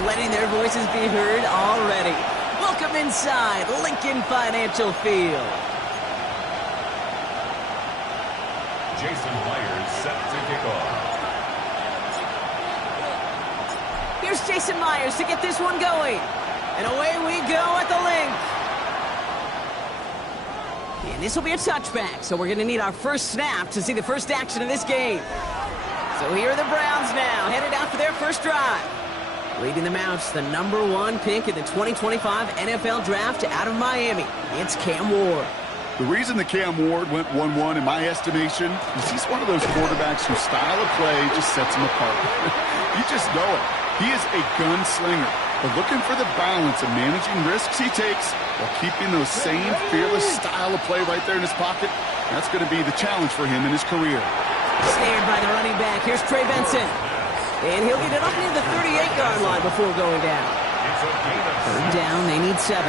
are letting their voices be heard already. Welcome inside Lincoln Financial Field. Jason Myers set to kick off. Here's Jason Myers to get this one going. And away we go at the link. And this will be a touchback, so we're going to need our first snap to see the first action of this game. So here are the Browns now, headed out for their first drive. Leading them out, the #1 pick in the 2025 NFL Draft out of Miami. It's Cam Ward. The reason that Cam Ward went 1-1 in my estimation is he's one of those quarterbacks whose style of play just sets him apart. You just know it. He is a gunslinger, but looking for the balance of managing risks he takes while keeping those same fearless style of play right there in his pocket, that's going to be the challenge for him in his career. Snared by the running back. Here's Trey Benson. And he'll get it up near the 38-yard line before going down. Third down, they need 7.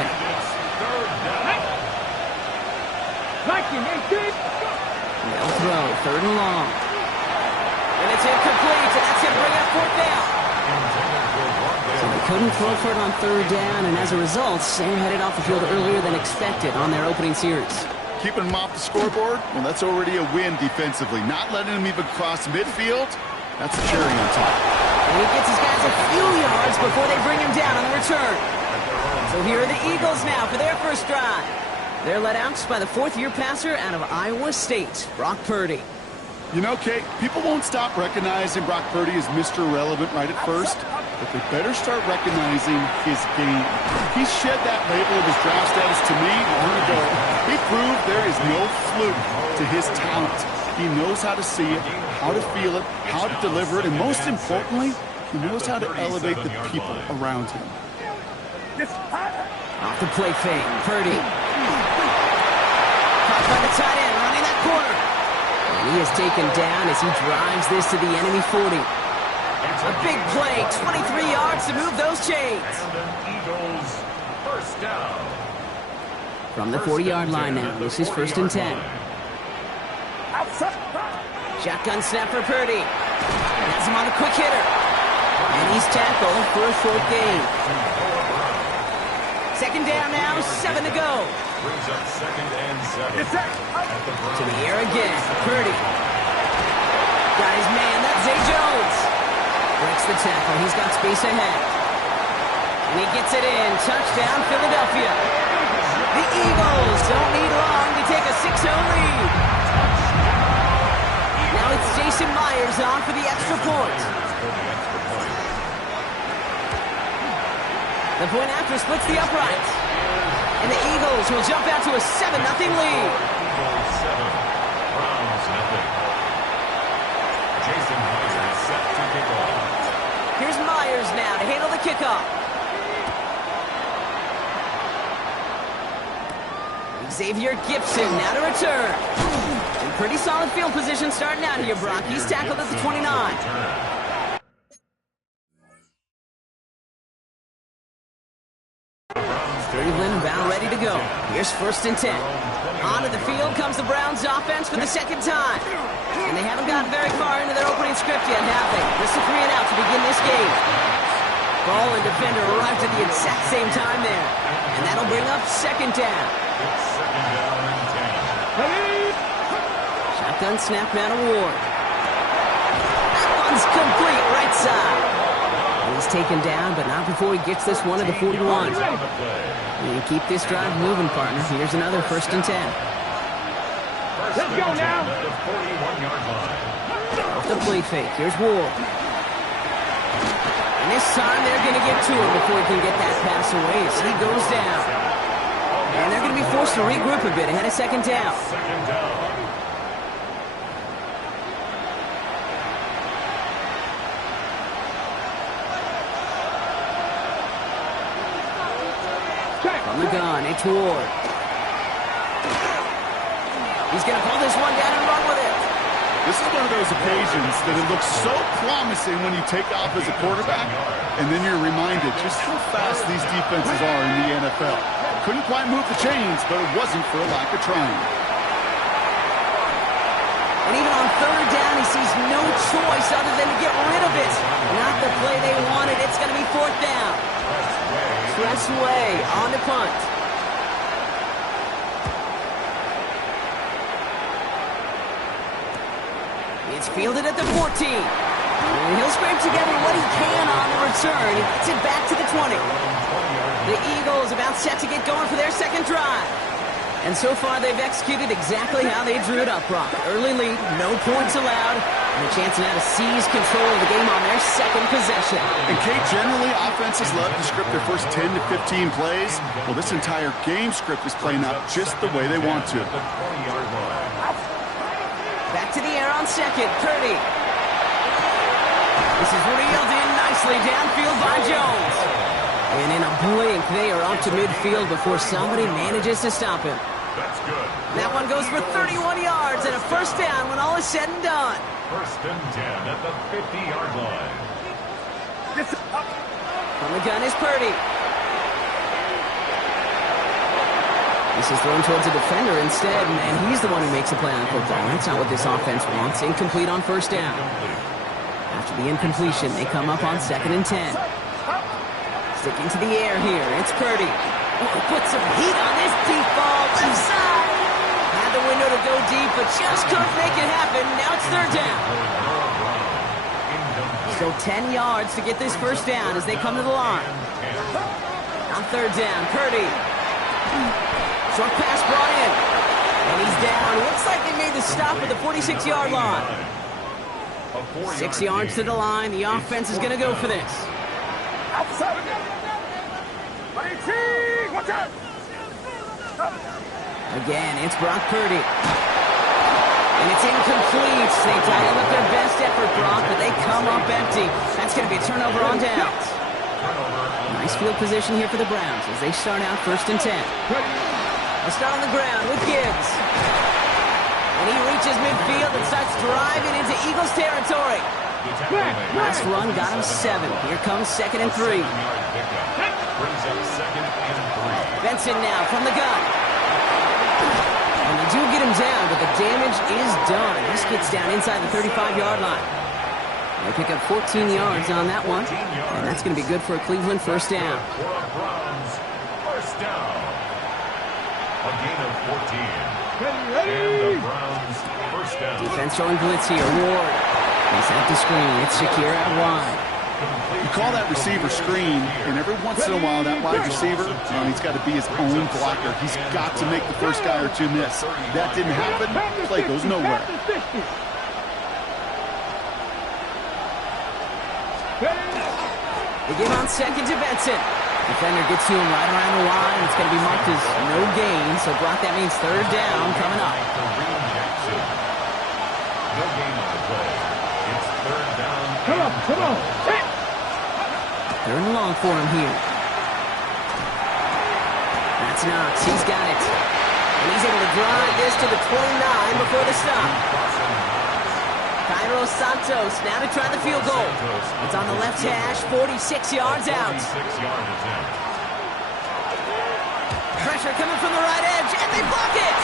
They'll throw, 3rd and long. And it's incomplete, so that's going to bring up 4th down. So they couldn't throw for it on 3rd down, and as a result, they're headed off the field earlier than expected on their opening series. Keeping him off the scoreboard, well, that's already a win defensively. Not letting him even cross midfield, that's a cherry on top. And he gets his guys a few yards before they bring him down on the return. So here are the Eagles now for their first drive. They're led out by the 4th-year passer out of Iowa State, Brock Purdy. You know, Kate, people won't stop recognizing Brock Purdy as Mr. Relevant right at first, but they better start recognizing his game. He shed that label of his draft status to me long ago. He proved there is no fluke to his talent. He knows how to see it, how to feel it, how to deliver it, and most importantly, he knows how to elevate the people around him. Off the play fake, Purdy. Caught by the tight end, running that corner. And he is taken down as he drives this to the enemy 40. A big play, 23 yards to move those chains. Eagles, first down. From the 40-yard line now, this is 1st and 10. Shotgun snap for Purdy. Has him on the quick hitter. And he's tackled for a 4th gain. 2nd down now, 7 to go. Brings up 2nd and 7. To the air again, Purdy. Got his man, that's Zay Jones. Breaks the tackle, he's got space ahead. And he gets it in, touchdown Philadelphia. The Eagles don't need long to take a 6-0 lead. Now it's Jason Myers on for the extra point. The point after splits the uprights. And the Eagles will jump out to a 7-0 lead. Eagles 7, Browns 0. Jason Myers set to kick off. Here's Myers now to handle the kickoff. Xavier Gibson now to return. In pretty solid field position starting out here, Brock. He's tackled at the 29. Cleveland about ready to go. Here's 1st and 10. Onto the field comes the Browns offense for the 2nd time. And they haven't gotten very far into their opening script yet, have they? Just a 3 and out to begin this game. Ball and defender arrived at the exact same time there. And that'll bring up 2nd down. It's 2nd down and 10. Shotgun snap now to Ward. That one's complete, right side. He's taken down, but not before he gets this one at the 41. You keep this drive moving, partner. Here's another 1st and 10. Let's go now. The 41-yard line. Off the play fake. Here's Ward. And this time they're going to get to him before he can get that pass away as he goes down. And they're going to be forced to regroup a bit ahead of 2nd down. 2nd down. From the gun, it's Ward. He's going to pull this one down and run with it. This is one of those occasions that it looks so promising when you take off as a quarterback, and then you're reminded just how fast these defenses are in the NFL. Couldn't quite move the chains, but it wasn't for a lack of trying. And even on 3rd down, he sees no choice other than to get rid of it. Not the play they wanted. It's going to be 4th down. best way on the punt. It's fielded at the 14. And he'll scrape together what he can on the return. He gets it back to the 20. The Eagles about set to get going for their second drive. And so far, they've executed exactly how they drew it up, Brock. Early lead, no points allowed, and a chance now to seize control of the game on their second possession. And, Kate, generally, offenses love to script their first 10 to 15 plays. Well, this entire game script is playing out just the way they want to. Back to the air on second, Purdy. This is reeled in nicely downfield by Jones. And in a blink, they are up to midfield before somebody manages to stop him. That's good. That one goes for 31 yards and a first down when all is said and done. First and 10 at the 50-yard line. From the gun is Purdy. This is thrown towards a defender instead, and he's the one who makes a play on football. That's not what this offense wants. Incomplete on first down. After the incompletion, they come up on second and 10. Sticking to the air here, it's Purdy. Oh, put some heat on this deep ball, left side. Had the window to go deep, but just couldn't make it happen. Now it's third down. So 10 yards to get this first down as they come to the line. On third down, Purdy. Short pass brought in. And he's down. Looks like they made the stop at the 46-yard line. 6 yards to the line. The offense is going to go for this. Again, it's Brock Purdy. And it's incomplete. They dialed up their best effort, Brock, but they come up empty. That's going to be a turnover on downs. Nice field position here for the Browns as they start out first and 10. They'll start on the ground with Gibbs. And he reaches midfield and starts driving into Eagles territory. Last run got him 7. Here comes second and 3. Benson now from the gun. And they do get him down, but the damage is done. This gets down inside the 35-yard line. They pick up 14 yards on that one, and that's going to be good for a Cleveland first down. First down. A gain of 14. And the Browns first down. Defense showing blitz here. Ward. He's at the screen. It's Shakir out wide. You call that receiver screen, and every once in a while, that wide receiver, he's got to be his own blocker. He's got to make the first guy or two miss. That didn't happen. Play goes nowhere. They give on second to Benson. Defender gets to him right around the line. It's going to be marked as no gain. So, Brock, that means third down coming up. No gain on the play. It's third down. Come on. Third and long for him here. That's Knox. He's got it. And he's able to drive this to the 29 before the stop. Cairo Santos now to try the field goal. It's on the left hash, 46 yards out. 46 yards out. Pressure coming from the right edge, and they block it!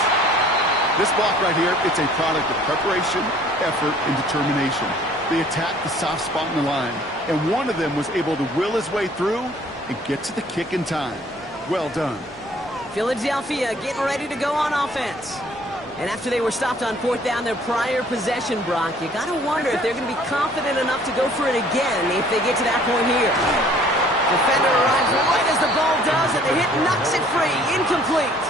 This block right here, it's a product of preparation, effort, and determination. They attacked the soft spot in the line, and one of them was able to will his way through and get to the kick in time. Well done. Philadelphia getting ready to go on offense. And after they were stopped on fourth down their prior possession, Brock, you got to wonder if they're going to be confident enough to go for it again if they get to that point here. Defender arrives right as the ball does, and the hit knocks it free. Incomplete.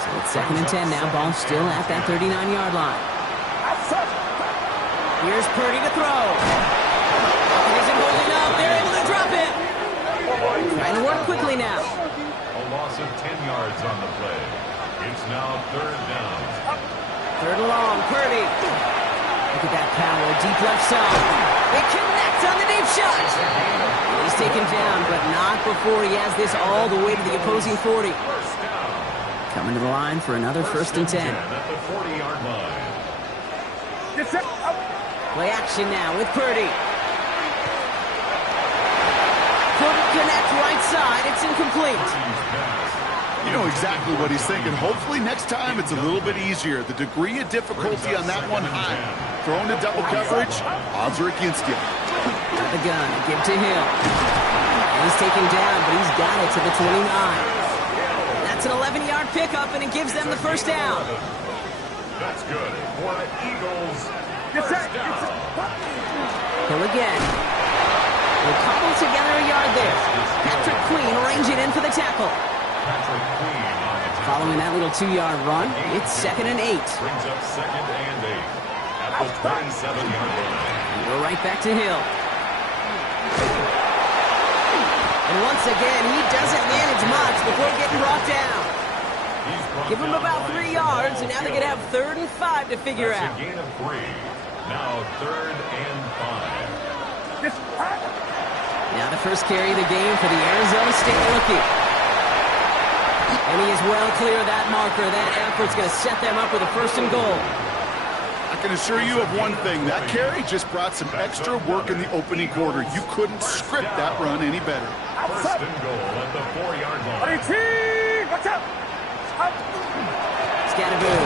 So it's second and 10 now. Ball still at that 39-yard line. Here's Purdy to throw. He isn't holding up. They're able to drop it. Trying to work quickly now. A loss of 10 yards on the play. It's now third down. Third and long, Purdy. Look at that power, deep left side. They connect on the deep shot. He's taken down, but not before he has this all the way to the opposing 40. Coming to the line for another first and 10. At the 40-yard line. Play action now with Purdy. Couldn't connect right side. It's incomplete. You know exactly what he's thinking. Hopefully next time it's a little bit easier. The degree of difficulty on that one high. Thrown to double coverage, odds are against you. Got the gun, give to Hill. He's taken down, but he's got it to the 29. That's an 11-yard pickup, and it gives them the first down. That's good for the Eagles. First down. Hill again. They'll cobble together a yard there. Patrick Queen ranging in for the tackle. Patrick Queen on the tackle. Following that little 2-yard run, it's 2nd and 8. Brings up 2nd and 8 at the 27-yard line. And we're right back to Hill. And once again, he doesn't manage much before getting brought down. Give him about 3 yards, and now they're going to have 3rd and 5 to figure out. That's a gain of 3. Now 3rd and 5. Now the first carry of the game for the Arizona State rookie. And he is well clear of that marker. That effort's going to set them up with a 1st and goal. I can assure you of one thing. That carry just brought some extra work in the opening quarter. You couldn't script that run any better. 1st and goal at the 4-yard line. Scatterboo.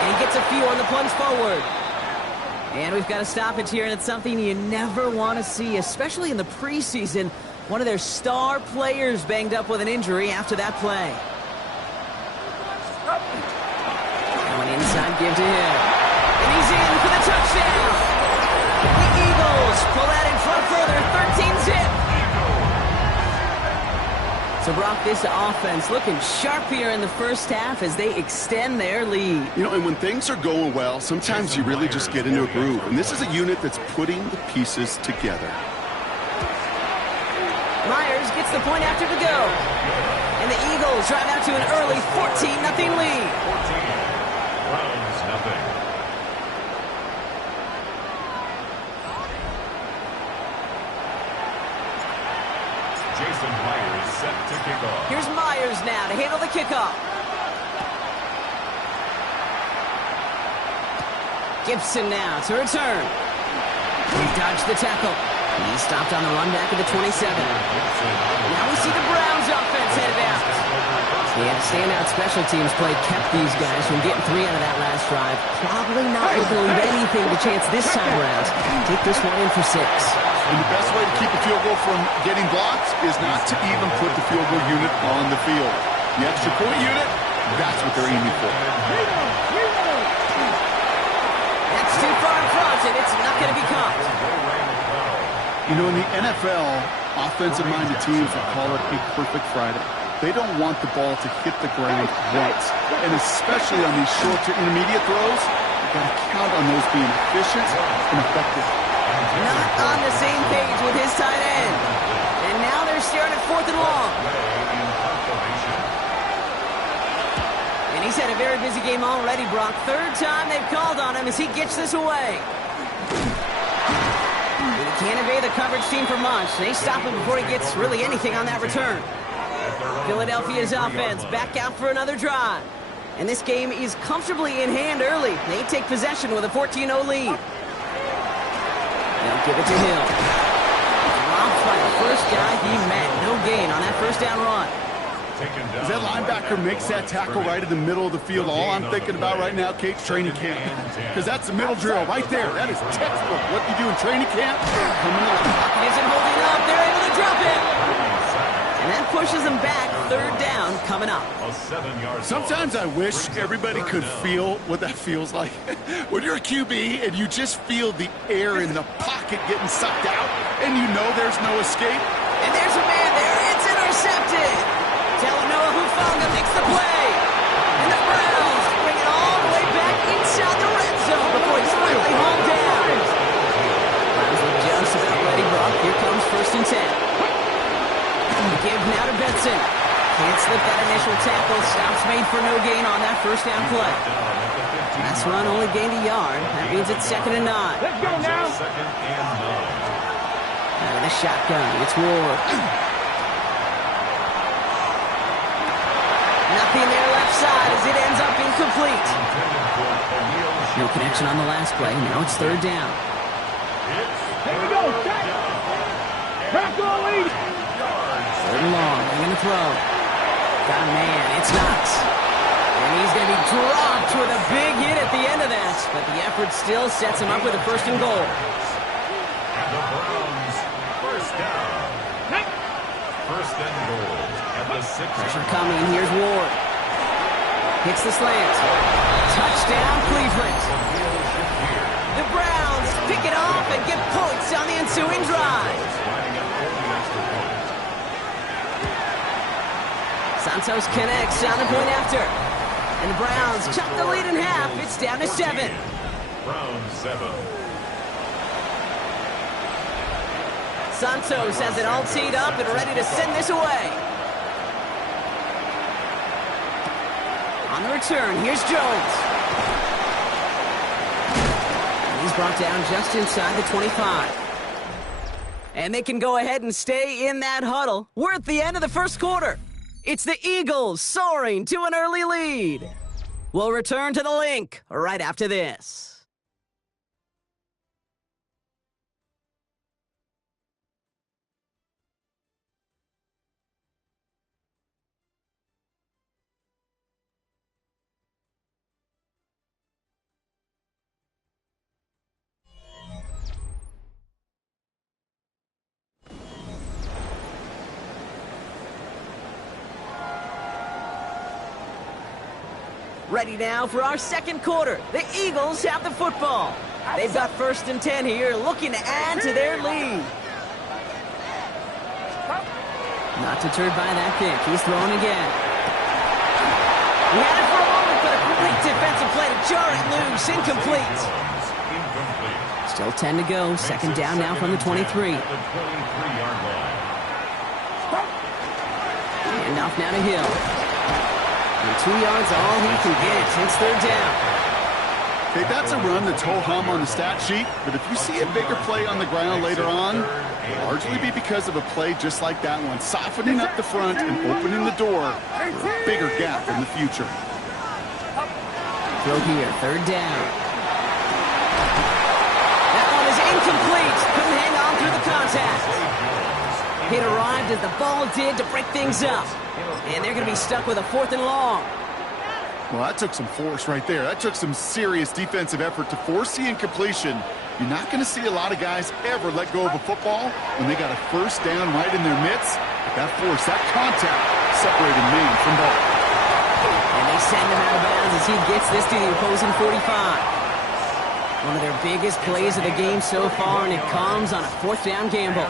And he gets a few on the plunge forward. And we've got a stoppage here, and it's something you never want to see, especially in the preseason. One of their star players banged up with an injury after that play. Now an inside give to him. And he's in for the touchdown. The Eagles pull that in front further, 13-zip. So, Brock, this offense looking sharp here in the first half as they extend their lead. You know, and when things are going well, sometimes you really just get into a groove. And this is a unit that's putting the pieces together. Myers gets the point after to go. And the Eagles drive out to an early 14-0 lead. 14. Browns, nothing. Jason Myers set to kick off. Here's Myers now to handle the kickoff. Gibson now to return. He dodged the tackle. He stopped on the run back at the 27. Now we see the Browns offense headed out. Yeah, standout special teams play kept these guys from getting 3 out of that last drive. Probably not going to leave anything to chance this time around. Take this one in for 6. And the best way to keep a field goal from getting blocked is not to even put the field goal unit on the field. The extra point unit, that's what they're aiming for. That's too far in front, and it's not going to be caught. You know, in the NFL, offensive-minded teams will call it a perfect Friday. They don't want the ball to hit the ground once. And especially on these short to intermediate throws, you've got to count on those being efficient and effective. Not on the same page with his tight end. And now they're staring at 4th and long. And he's had a very busy game already, Brock. 3rd time they've called on him as he gets this away. He can't evade the coverage team for much. They stop him before he gets really anything on that return. Philadelphia's offense back out for another drive. And this game is comfortably in hand early. They take possession with a 14-0 lead. They'll give it to Hill. Dropped by the first guy he met. No gain on that 1st down run. As that linebacker makes that tackle right in the middle of the field, all I'm thinking about right now, Kate's training camp. Because that's the middle drill right there. That is textbook. What you do in training camp, coming up. Isn't holding up. They're able to drop it. And that pushes them back. 3rd down coming up. Sometimes I wish everybody could feel what that feels like. When you're a QB and you just feel the air in the pocket getting sucked out, and you know there's no escape. And there's a man there. It's intercepted. Talanoa Hufanga makes the play. And the Browns bring it all the way back inside the red zone before he's finally hauled down. Browns look just about ready, Brock. Here comes 1st and 10. The give now to Benson. Can't slip that initial tackle. Stops made for no gain on that 1st down play. Last run only gained a yard. That means it's 2nd and 9. Let's go now. 2nd and 9. Out of the shotgun, it's Ward. Nothing there left side as it ends up incomplete. No connection on the last play. Now it's 3rd down. Here we go. Tackle lead. 3rd and long. They're going to throw. Got a man. It's Knox. And he's going to be dropped with a big hit at the end of that. But the effort still sets him up with a 1st and goal. And the Browns, 1st down. First and goal at the 6. Pressure coming, and here's Ward. Hits the slant. Touchdown, Cleveland. The Browns pick it off and get points on the ensuing drive. Santos connects on the point after. And the Browns chop the lead in half. It's down to 7. Browns 7. Santos has it all teed up and ready to send this away. On the return, here's Jones. And he's brought down just inside the 25. And they can go ahead and stay in that huddle. We're at the end of the first quarter. It's the Eagles soaring to an early lead. We'll return to the link right after this. Ready now for our second quarter. The Eagles have the football. They've got 1st and 10 here, looking to add to their lead. Not deterred by that kick. He's throwing again. He had it for a moment, but a complete defensive play to jar it loose. Incomplete. Still 10 to go. Second down now from the 23. And off now to Hill. And 2 yards all he can get. It's 3rd down. Okay, that's a run that's ho-hum on the stat sheet, but if you see a bigger play on the ground later on, it'll largely be because of a play just like that one, softening up the front and opening the door for a bigger gap in the future. Throw here, 3rd down. That one is incomplete. Couldn't hang on through the contact. It arrived as the ball did to break things up. And they're going to be stuck with a 4th and long. Well, that took some force right there. That took some serious defensive effort to force the incompletion. You're not going to see a lot of guys ever let go of a football when they got a 1st down right in their midst. But that force, that contact, separated man from ball. And they send him out of bounds as he gets this to the opposing 45. One of their biggest plays of the game so far, and it comes on a 4th down gamble.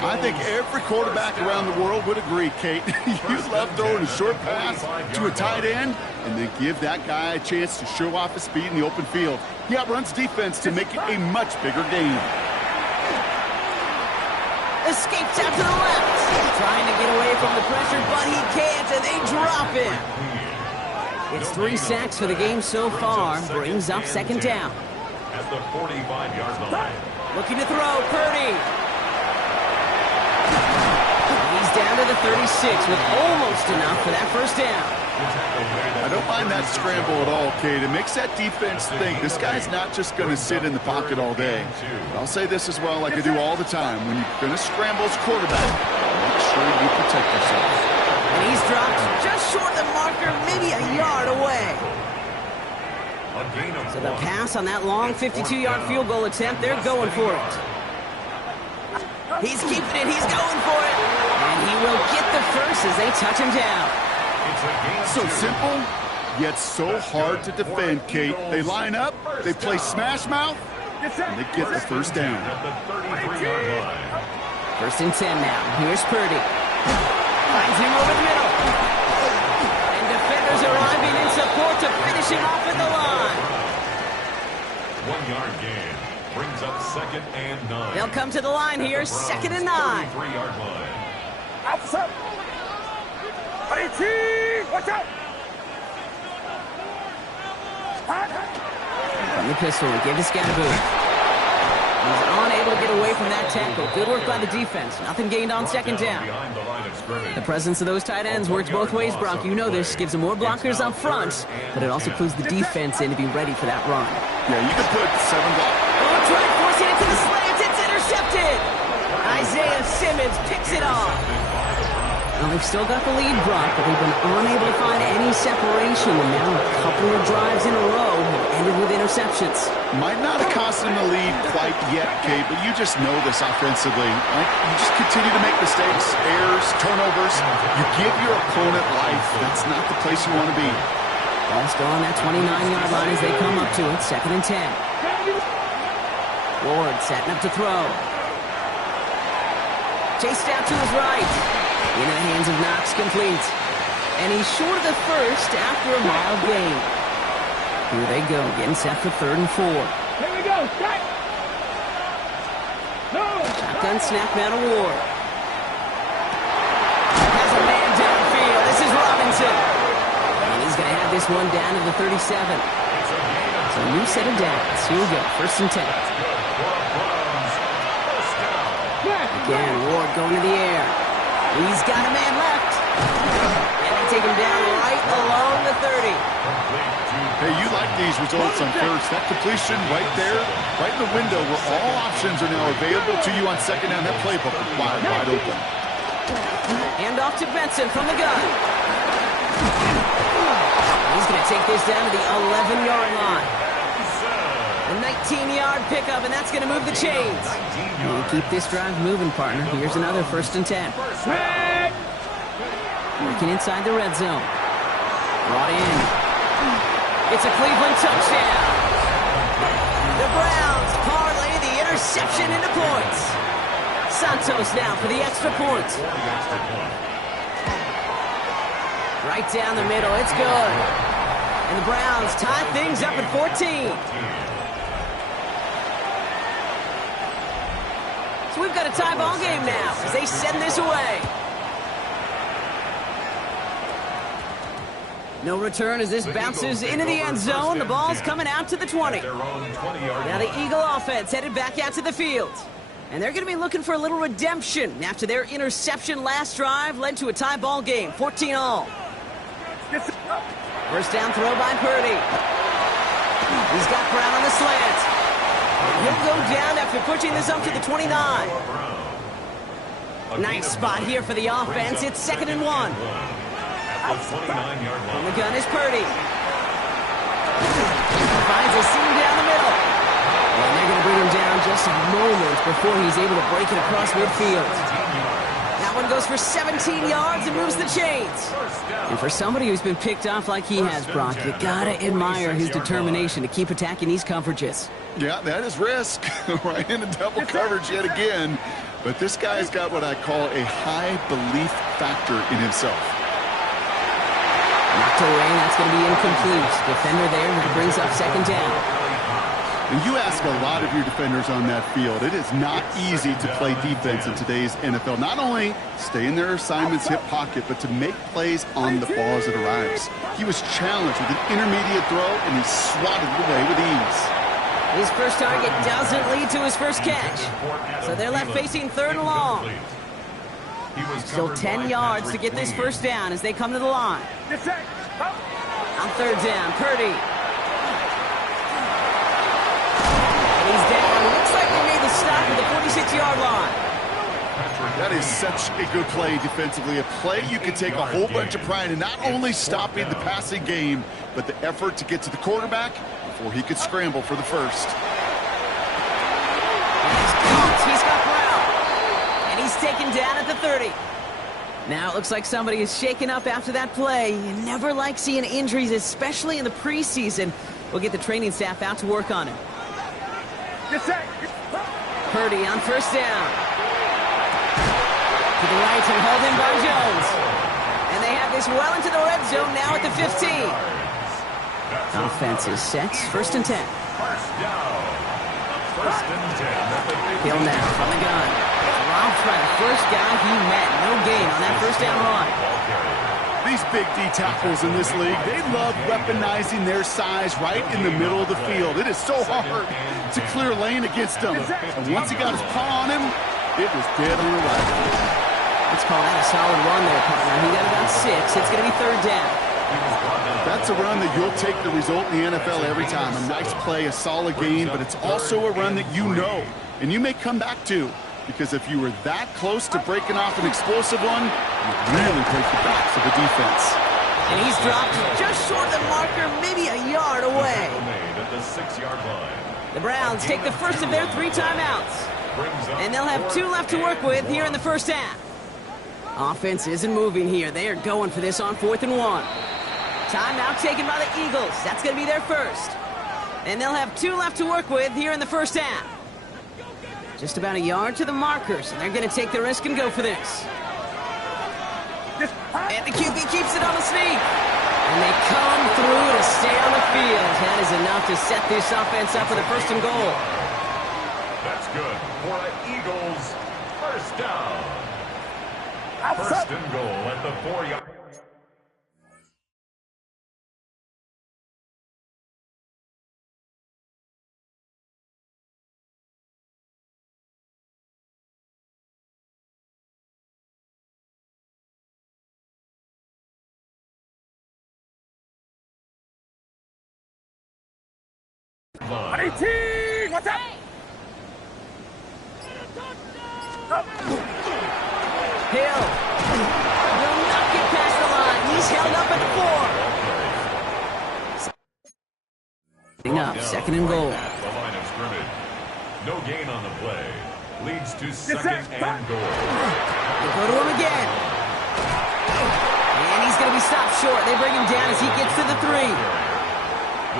I think every quarterback around the world would agree, Kate. You love throwing a short pass to a tight end and then give that guy a chance to show off his speed in the open field. He outruns defense to make it a much bigger game. Escapes out to the left. Trying to get away from the pressure, but he can't, and they drop him. It's 3 sacks for the game so far. Brings up 2nd down. At the 45-yard line. Looking to throw, Purdy. He's down to the 36 with almost enough for that 1st down. I don't mind that scramble at all, Kate. It makes that defense think this guy's not just going to sit in the pocket all day. But I'll say this as well, like I do all the time. When you're going to scramble as quarterback, make sure you protect yourself. And he's dropped just short of the marker, maybe a yard away. So the pass on that long 52-yard field goal attempt, they're going for it. He's keeping it, he's going for it. And he will get the first as they touch him down. So simple, yet so hard to defend, Kate. They line up, they play smash mouth, and they get the 1st down. 1st and 10 now. Here's Purdy. Finds him over the middle. And defenders arriving in support to finish him off at the line. 1-yard gain brings up 2nd and 9. They'll come to the line here, 2nd and 9. 3-yard line. Outside. Watch out. From the pistol, he gave this guy a boot. He's unable to get away from that tackle. Good work by the defense. Nothing gained on 2nd down. The presence of those tight ends works both ways, Brock. You know this. Gives them more blockers up front, but it also clues the defense in to be ready for that run. Yeah, you can put 7 blocks. Oh, try forcing it to the slants. It's intercepted. Isaiah Simmons picks it off. Well, they've still got the lead, Brock, but they've been unable to find any separation, and now a couple of drives in a row have ended with interceptions. Might not have cost them the lead quite yet, Kate, but you just know this offensively. Right? You just continue to make mistakes, errors, turnovers. You give your opponent life. That's not the place you want to be. Ball still on that 29-yard line as they come up to it, 2nd and 10. Ward setting up to throw. Chased out to his right. Into the hands of Knox, complete. And he's short of the first after a mild gain. Here they go, getting set for 3rd and 4. Here we go. Strike. No. Shotgun snap now to Ward. Has a man downfield. This is Robinson. And he's going to have this one down to the 37. So a new set of downs. Here we go, 1st and 10. Again, Ward going to the air. He's got a man left. And they take him down right along the 30. Hey, you like these results on first. That completion right there, right in the window where all options are now available to you on 2nd down. That playbook is wide open. Hand off to Benson from the gun. He's going to take this down to the 11-yard line. A 19-yard pickup, and that's going to move the chains. We'll keep this drive moving, partner. Here's another 1st and 10. Working inside the red zone. Brought in. It's a Cleveland touchdown. The Browns parlay the interception into points. Santos now for the extra point. Right down the middle. It's good. And the Browns tie things up at 14. So we've got a tie ball game now as they send this away. No return as this bounces into the end zone. The ball's coming out to the 20. Now the Eagle offense headed back out to the field. And they're going to be looking for a little redemption after their interception last drive led to a tie ball game, 14-all. First down throw by Purdy. He's got Brown on the slant. He'll go down after pushing this up to the 29. Nice spot here for the offense. It's 2nd and 1. From the gun is Purdy. Finds a seam down the middle. And they're going to bring him down just moments before he's able to break it across midfield. That one goes for 17 yards and moves the chains. And for somebody who's been picked off like he has, Brock, you gotta admire his determination to keep attacking these coverages. Yeah, that is risk. Right into double coverage yet again. But this guy's got what I call a high belief factor in himself. Knocked away, that's going to be incomplete. Defender there, that brings up 2nd down. And you ask a lot of your defenders on that field. It is not easy to play defense in today's NFL. Not only stay in their assignment's hip pocket, but to make plays on the ball as it arrives. He was challenged with an intermediate throw, and he swatted it away with ease. His first target doesn't lead to his first catch. So they're left facing 3rd and long. Still 10 yards to get this first down as they come to the line. On 3rd down, Purdy. And he's down. Looks like they made the stop at the 46-yard line. That is such a good play defensively. A play you can take a whole bunch of pride in, not only stopping the passing game, but the effort to get to the quarterback before he could scramble for the first. He's got Brown. And he's taken down at the 30. Now it looks like somebody is shaken up after that play. You never like seeing injuries, especially in the preseason. We'll get the training staff out to work on it. Purdy on 1st down. To the right and hauled in by Jones. And they have this well into the red zone now at the 15. Offense is set. 1st and 10. Hill now from the gun. Dropped by the first guy he met. No gain on that 1st down run. These big D tackles in this league, they love weaponizing their size right in the middle of the field. It is so hard to clear lane against them. And once he got his paw on him, it was dead on arrival. Let's call that a solid run there, partner. He got about 6. It's going to be 3rd down. That's a run that you'll take the result in the NFL every time. A nice play, a solid gain, but it's also a run that you know and you may come back to. because if you were that close to breaking off an explosive one, you'd really break the backs of the defense. And he's dropped just short of the marker, maybe a yard away. At the 6-yard line. The Browns take the first of their 3 timeouts. And they'll have 2 left to work with here in the first half. Offense isn't moving here. They are going for this on 4th and 1. Timeout taken by the Eagles. That's going to be their first. And they'll have 2 left to work with here in the first half. Just about a yard to the marker, so they're going to take the risk and go for this. And the QB keeps it on the sneak. And they come through to stay on the field. That is enough to set this offense up with a first and goal. That's good for the Eagles. First down. First and goal at the 4-yard. line. 18! What's up? Hill will not get past the line. He's held up at the 4. Up, second and goal. At the line of scrimmage. No gain on the play. Leads to second and goal. They go to him again. And he's going to be stopped short. They bring him down as he gets to the 3.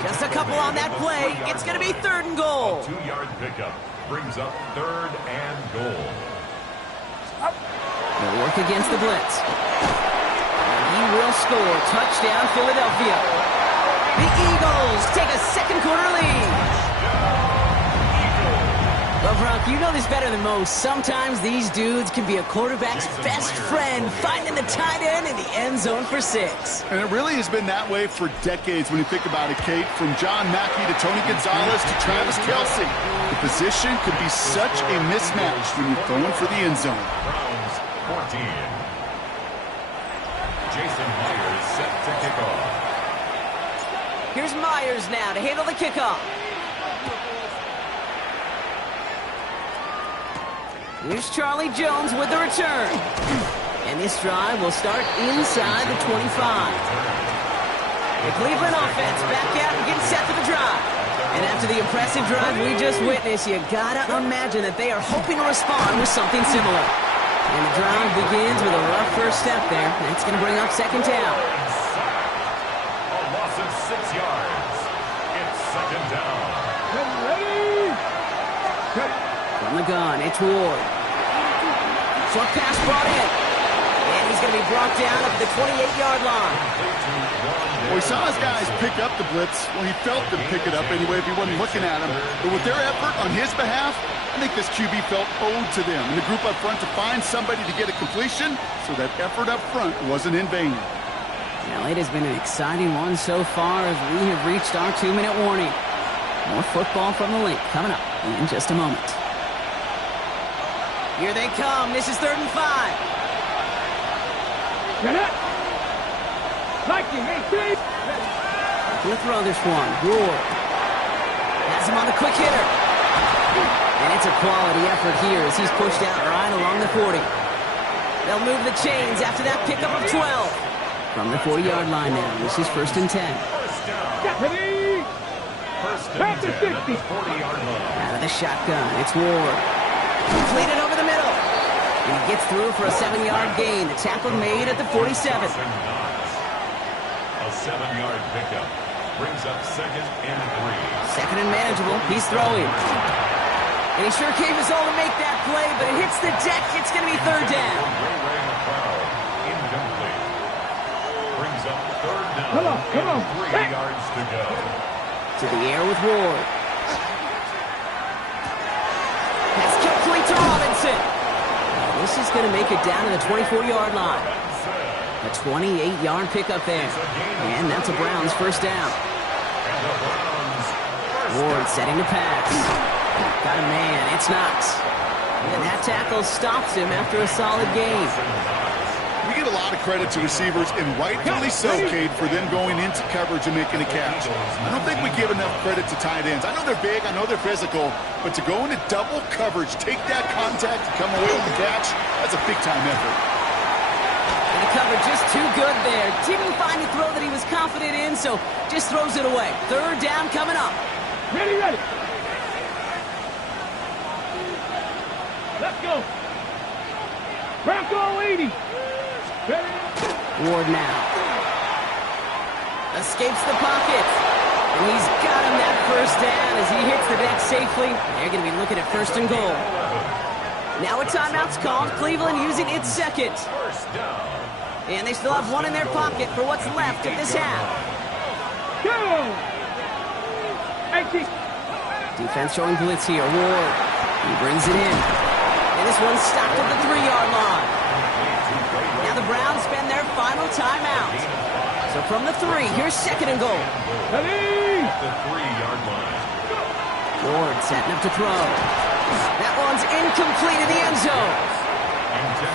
Just a couple on that play. It's going to be third and goal. A 2-yard pickup brings up third and goal. They'll work against the blitz. He will score. Touchdown, Philadelphia. The Eagles take a second quarter lead. Well, Bronk, you know this better than most. Sometimes these dudes can be a quarterback's best friend, finding the tight end in the end zone for 6. And it really has been that way for decades when you think about it, Kate. From John Mackey to Tony Gonzalez to Travis Kelce. The position could be such a mismatch when you're throwing for the end zone. Browns 14. Jason Myers set to kick off. Here's Myers now to handle the kickoff. Here's Charlie Jones with the return. And this drive will start inside the 25. The Cleveland offense back out and getting set for the drive. And after the impressive drive we just witnessed, you gotta imagine that they are hoping to respond with something similar. And the drive begins with a rough first step there. That's gonna bring up second down. A loss of 6 yards. It's second down. From the gun, it's Ward. Short pass brought in. And he's going to be brought down at the 28-yard line. Well, he saw his guys pick up the blitz. Well, he felt them pick it up anyway if he wasn't looking at him. But with their effort on his behalf, I think this QB felt owed to them. And the group up front to find somebody to get a completion, so that effort up front wasn't in vain. Well, it has been an exciting one so far as we have reached our 2-minute warning. More football from the link coming up in just a moment. Here they come. This is 3rd and 5. Get it! Nike, 18! He'll throw this one. Ward has him on the quick hitter. And it's a quality effort here as he's pushed out right along the 40. They'll move the chains after that pickup of 12. From the 40-yard line now, this is 1st and 10. Ready! First and 10 at the 40-yard line. Out of the shotgun, it's Ward. Completed over the middle. And he gets through for a 7-yard gain. The tackle made at the 47. A 7-yard pickup brings up second and 3. Second and manageable. He's throwing. And he sure gave his all to make that play, but it hits the deck. It's going to be 3rd down. Incomplete. Brings up 3rd down. Come on. 3 yards to go. To the air with Ward. That's complete to Robinson. This is going to make it down to the 24-yard line. A 28-yard pickup there. And that's a Browns first down. Ward setting the pass. Got a man. It's Knox. And that tackle stops him after a solid gain. We get a lot of credit to receivers, and rightfully so, Cade, for them going into coverage and making a catch. I don't think we give enough credit to tight ends. I know they're big, I know they're physical, but to go into double coverage, take that contact, and come away with the catch, that's a big-time effort. And the cover just too good there. Didn't find a throw that he was confident in, so just throws it away. Third down coming up. Ready, ready. Let's go. Bronco 80. Ward now. Escapes the pocket. And he's got him that first down as he hits the deck safely. They're going to be looking at 1st and goal. Now a timeout's called. Cleveland using its second. And they still have one in their pocket for what's left of this half. Go! 18. Defense showing blitz here. Ward. He brings it in. And this one's stopped at the 3-yard line. Now the Browns spend their final timeout. So from the 3, here's 2nd and goal. Ready! The 3-yard line. Ward setting up to throw. That one's incomplete in the end zone.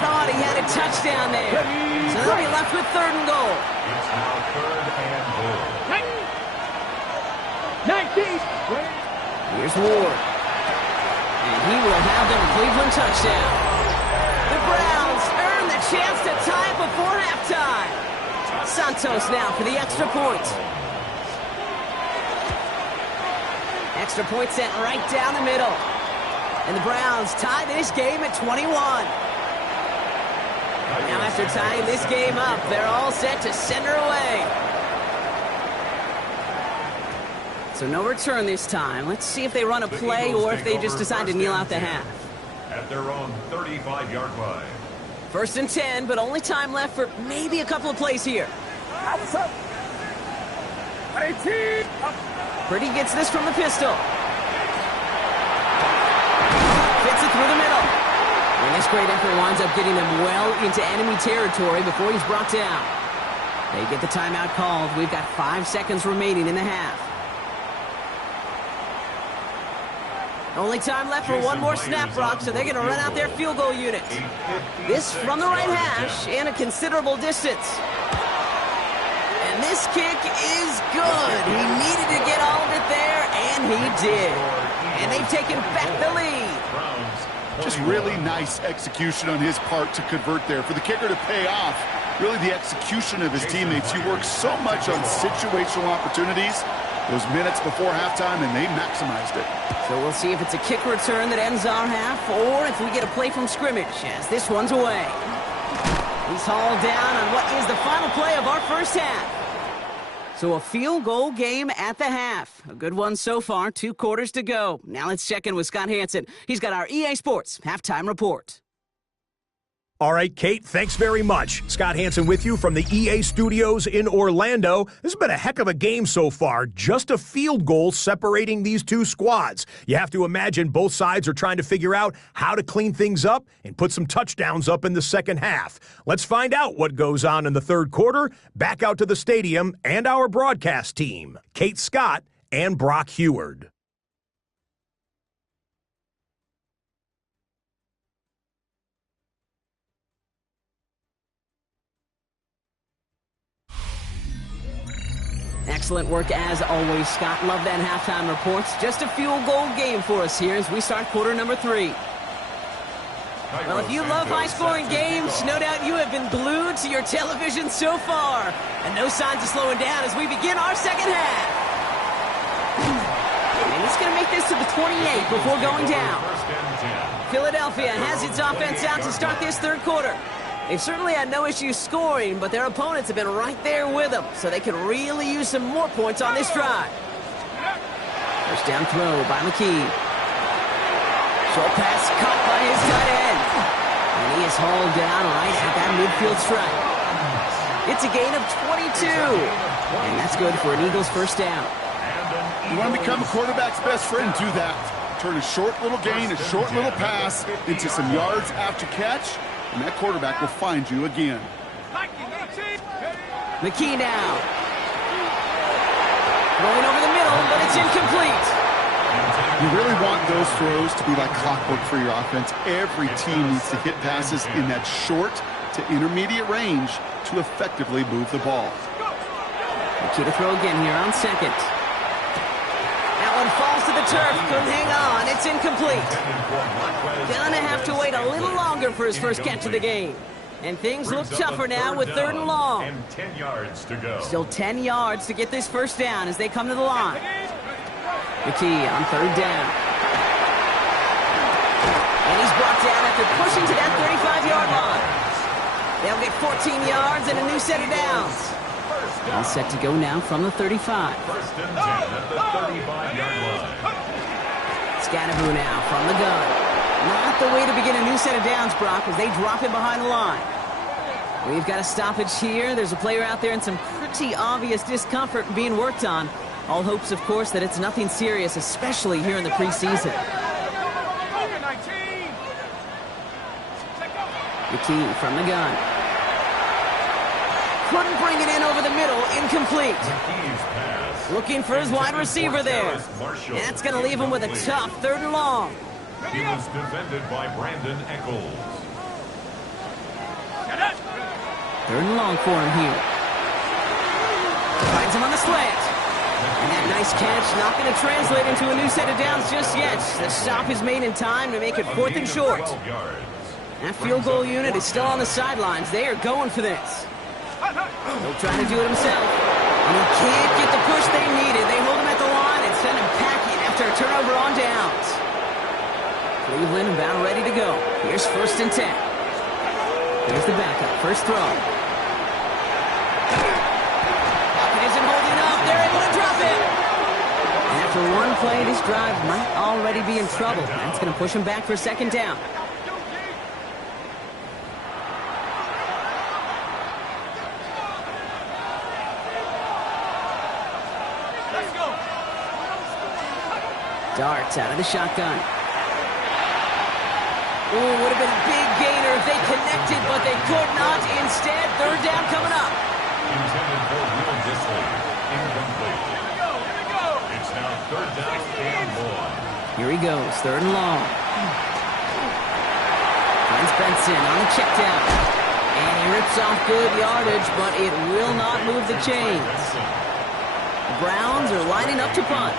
Thought he had a touchdown there. So they'll be left with 3rd and goal. It's now 3rd and goal. 19. Here's Ward. And he will have their Cleveland touchdown. The Browns earn the chance to tie it before halftime. Santos now for the extra point. Extra point sent right down the middle. And the Browns tie this game at 21. Now after tying this game up, they're all set to send her away. So no return this time. Let's see if they run a play or if they just decide to kneel out the half. At their own 35-yard line. 1st and 10, but only time left for maybe a couple of plays here. Pretty gets this from the pistol. Fits it through the middle. And this great effort winds up getting them well into enemy territory before he's brought down. They get the timeout called. We've got 5 seconds remaining in the half. Only time left for one more snap, Brock, so they're going to run out their field goal unit. This from the right hash and a considerable distance. And this kick is good. He needed to get all of it there, and he did. And they've taken back the lead. Just really nice execution on his part to convert there. For the kicker to pay off, really the execution of his teammates. He works so much on situational opportunities those minutes before halftime, and they maximized it. So we'll see if it's a kick return that ends our half, or if we get a play from scrimmage as this one's away. He's hauled down on what is the final play of our first half. So a field goal game at the half. A good one so far, 2 quarters to go. Now let's check in with Scott Hansen. He's got our EA Sports halftime report. All right, Kate, thanks very much. Scott Hansen with you from the EA Studios in Orlando. This has been a heck of a game so far. Just a field goal separating these two squads. You have to imagine both sides are trying to figure out how to clean things up and put some touchdowns up in the second half. Let's find out what goes on in the third quarter. Back out to the stadium and our broadcast team, Kate Scott and Brock Heward. Excellent work as always, Scott. Love that halftime report. Just a field goal game for us here as we start quarter number 3. Well, if you love high-scoring games, no doubt you have been glued to your television so far. And no signs of slowing down as we begin our second half. And he's going to make this to the 28 before going down. Philadelphia has its offense out to start this third quarter. They've certainly had no issues scoring, but their opponents have been right there with them, so they can really use some more points on this drive. First down throw by McKee. Short pass caught by his tight end. And he is hauled down right at that midfield stripe. It's a gain of 22. And that's good for an Eagles first down. You want to become a quarterback's best friend, do that. Turn a short little gain, a short little pass into some yards after catch, and that quarterback will find you again. McKee now. Rolling over the middle, but it's incomplete. You really want those throws to be like clockwork for your offense. Every team needs to hit passes in that short, to intermediate range to effectively move the ball. McKee to throw again here on second. That one falls to the turf. Couldn't hang on. It's incomplete. Gonna have to wait a little longer for his first catch of the game. And things look tougher now with 3rd and long. And 10 yards to go. Still 10 yards to get this first down as they come to the line. McKee on 3rd down. And he's brought down after pushing to that 35-yard line. They'll get 14 yards and a new set of downs. All set to go now from the 35. 1st and 10 at the 35-yard line. Scatteroo now from the gun. Not the way to begin a new set of downs, Brock, as they drop him behind the line. We've got a stoppage here. There's a player out there in some pretty obvious discomfort being worked on. All hopes, of course, that it's nothing serious, especially here in the preseason. McKee from the gun. Couldn't bring it in over the middle. Incomplete. Looking for his wide receiver there. And that's going to leave him with a tough 3rd and long. He was defended by Brandon Eccles. 3rd and long for him here. Finds him on the slant. And that nice catch not going to translate into a new set of downs just yet. The stop is made in time to make it 4th and short. That field goal unit is still on the sidelines. They are going for this. He'll try to do it himself. And he can't get the push they needed. They hold him at the line and send him packing after a turnover on downs. Cleveland about ready to go. Here's 1st and 10. Here's the backup. First throw. Pocket isn't holding up. They're able to drop it. And after one play, this drive might already be in trouble. That's going to push him back for 2nd down. Darts out of the shotgun. Ooh, would have been a big gainer if they connected, but they could not. Instead, 3rd down coming up. Intended for Will Disley. Incomplete. It's now 3rd down and 1. Here he goes, 3rd and long. Finds Benson on the check down. And he rips off good yardage, but it will not move the chains. The Browns are lining up to punt.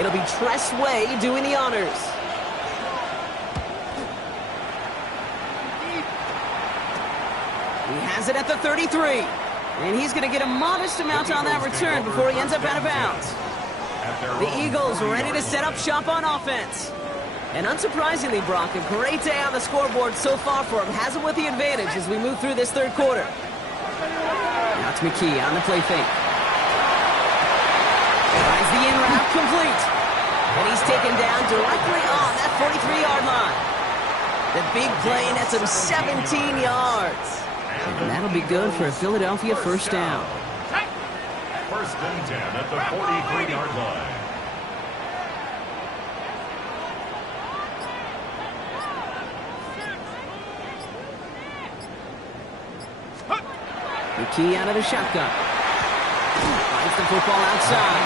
It'll be Tress Way doing the honors. He has it at the 33. And he's going to get a modest amount on that return before he ends up out of bounds. The Eagles ready to set up shop on offense. And unsurprisingly, Brock, a great day on the scoreboard so far for him. Has him with the advantage as we move through this 3rd quarter. Now it's McKee on the play fake. Finds the in route complete. And he's taken down directly on that 43-yard line. The big play nets him 17 yards. And that'll be good for a Philadelphia 1st down. 1st and 10 at the 43-yard line. McKee out of the shotgun. Finds the football outside.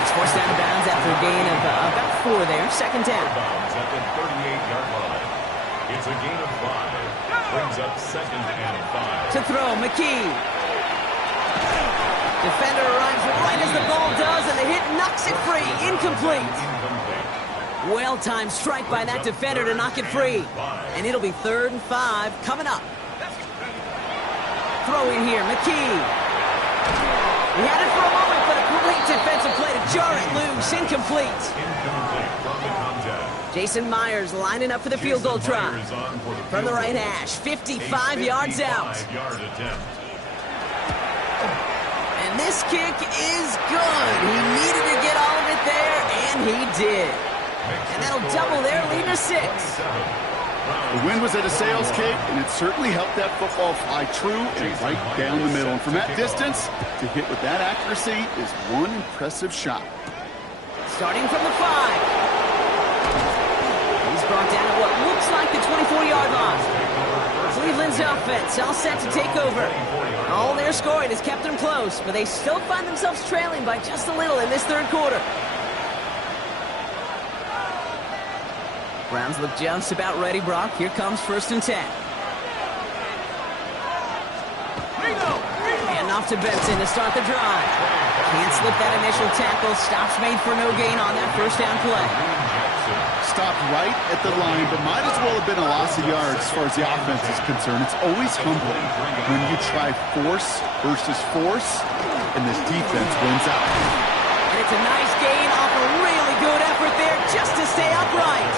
He's forced out of bounds after a gain of about 4 there. 2nd down. At the 38-yard line. It's a gain of 5. Brings up 2nd and 5. To throw, McKee. Defender arrives right as the ball does, and the hit knocks it free. Incomplete. Well-timed strike by that defender to knock it free. And it'll be 3rd and 5 coming up. Throw in here, McKee. He had it for a moment, but a complete defensive play to jar it loose. Incomplete. Incomplete from the contact. Jason Myers lining up for the field goal try. From the right hash, 55 yards out. And this kick is good. He needed to get all of it there, and he did. And that'll double their lead to 6. The wind was at a sales cape, and it certainly helped that football fly true and right down the middle. And from that distance, to hit with that accuracy is one impressive shot. Starting from the 5. He's brought down at what looks like the 24-yard line. Cleveland's offense all set to take over. All their scoring has kept them close, but they still find themselves trailing by just a little in this 3rd quarter. Browns look just about ready, Brock. Here comes 1st and 10. And off to Benson to start the drive. Can't slip that initial tackle. Stops made for no gain on that first down play. Stopped right at the line, but might as well have been a loss of yards as far as the offense is concerned. It's always humbling when you try force versus force, and this defense wins out. And it's a nice gain off a really good effort there just to stay upright.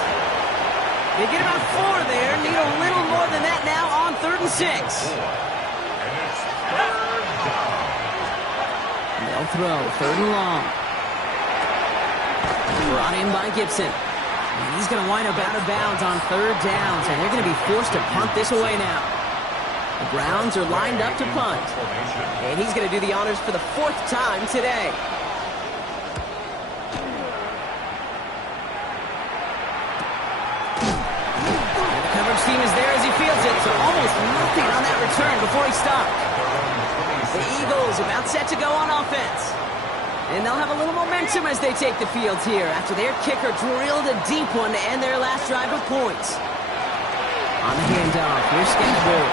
They get about 4 there, need a little more than that now on 3rd and 6. They'll throw 3rd and long. Brought in by Gibson. And he's going to wind up out of bounds on 3rd downs, and they're going to be forced to punt this away now. The Browns are lined up to punt. And he's going to do the honors for the 4th time today. And the coverage team is there as he fields it, so almost nothing on that return before he stopped. The Eagles about set to go on offense. And they'll have a little momentum as they take the field here after their kicker drilled a deep one to end their last drive with points. On the handoff, here's Scannable.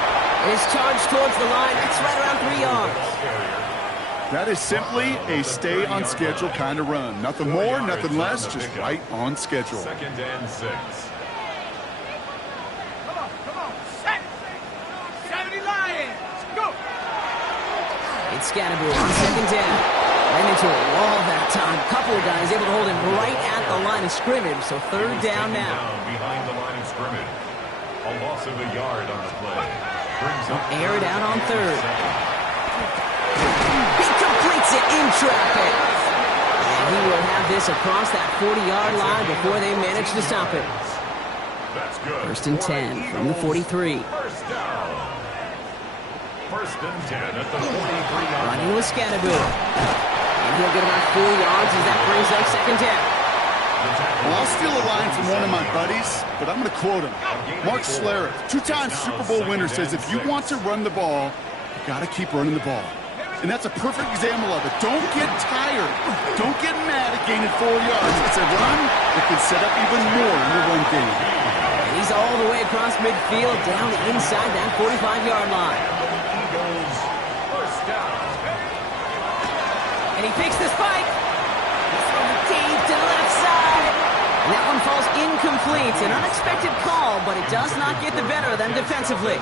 Is charged towards the line. That's right around 3 yards. That is simply a stay-on-schedule kind of run. Nothing more, nothing less, just right on schedule. 2nd and 6. Come on. 70 Lions. Go. It's Scannable on 2nd down. Ran into a wall that time. Couple of guys able to hold him right at the line of scrimmage. So 3rd down now. Behind the line of scrimmage. A loss of a yard on the play. Brings up Air it out on 3rd. He completes it in traffic. And he will have this across that 40-yard line before they manage to stop it. That's good. 1st and 10 from the 43. First down. 1st and 10 at the 43-yard line. Running with Scannable. And he'll get about 4 yards as that brings up 2nd down. Well, I'll steal a line from one of my buddies, but I'm going to quote him. Mark Schlereth, 2-time Super Bowl winner, says if you want to run the ball, you got to keep running the ball. And that's a perfect example of it. Don't get tired. Don't get mad at gaining 4 yards. It's a run that can set up even more in the run game. And he's all the way across midfield, down inside that 45-yard line. Eagles, first down. And he picks the spike. He's throwing deep to the left side. And that one falls incomplete. An unexpected call, but it does not get the better of them defensively.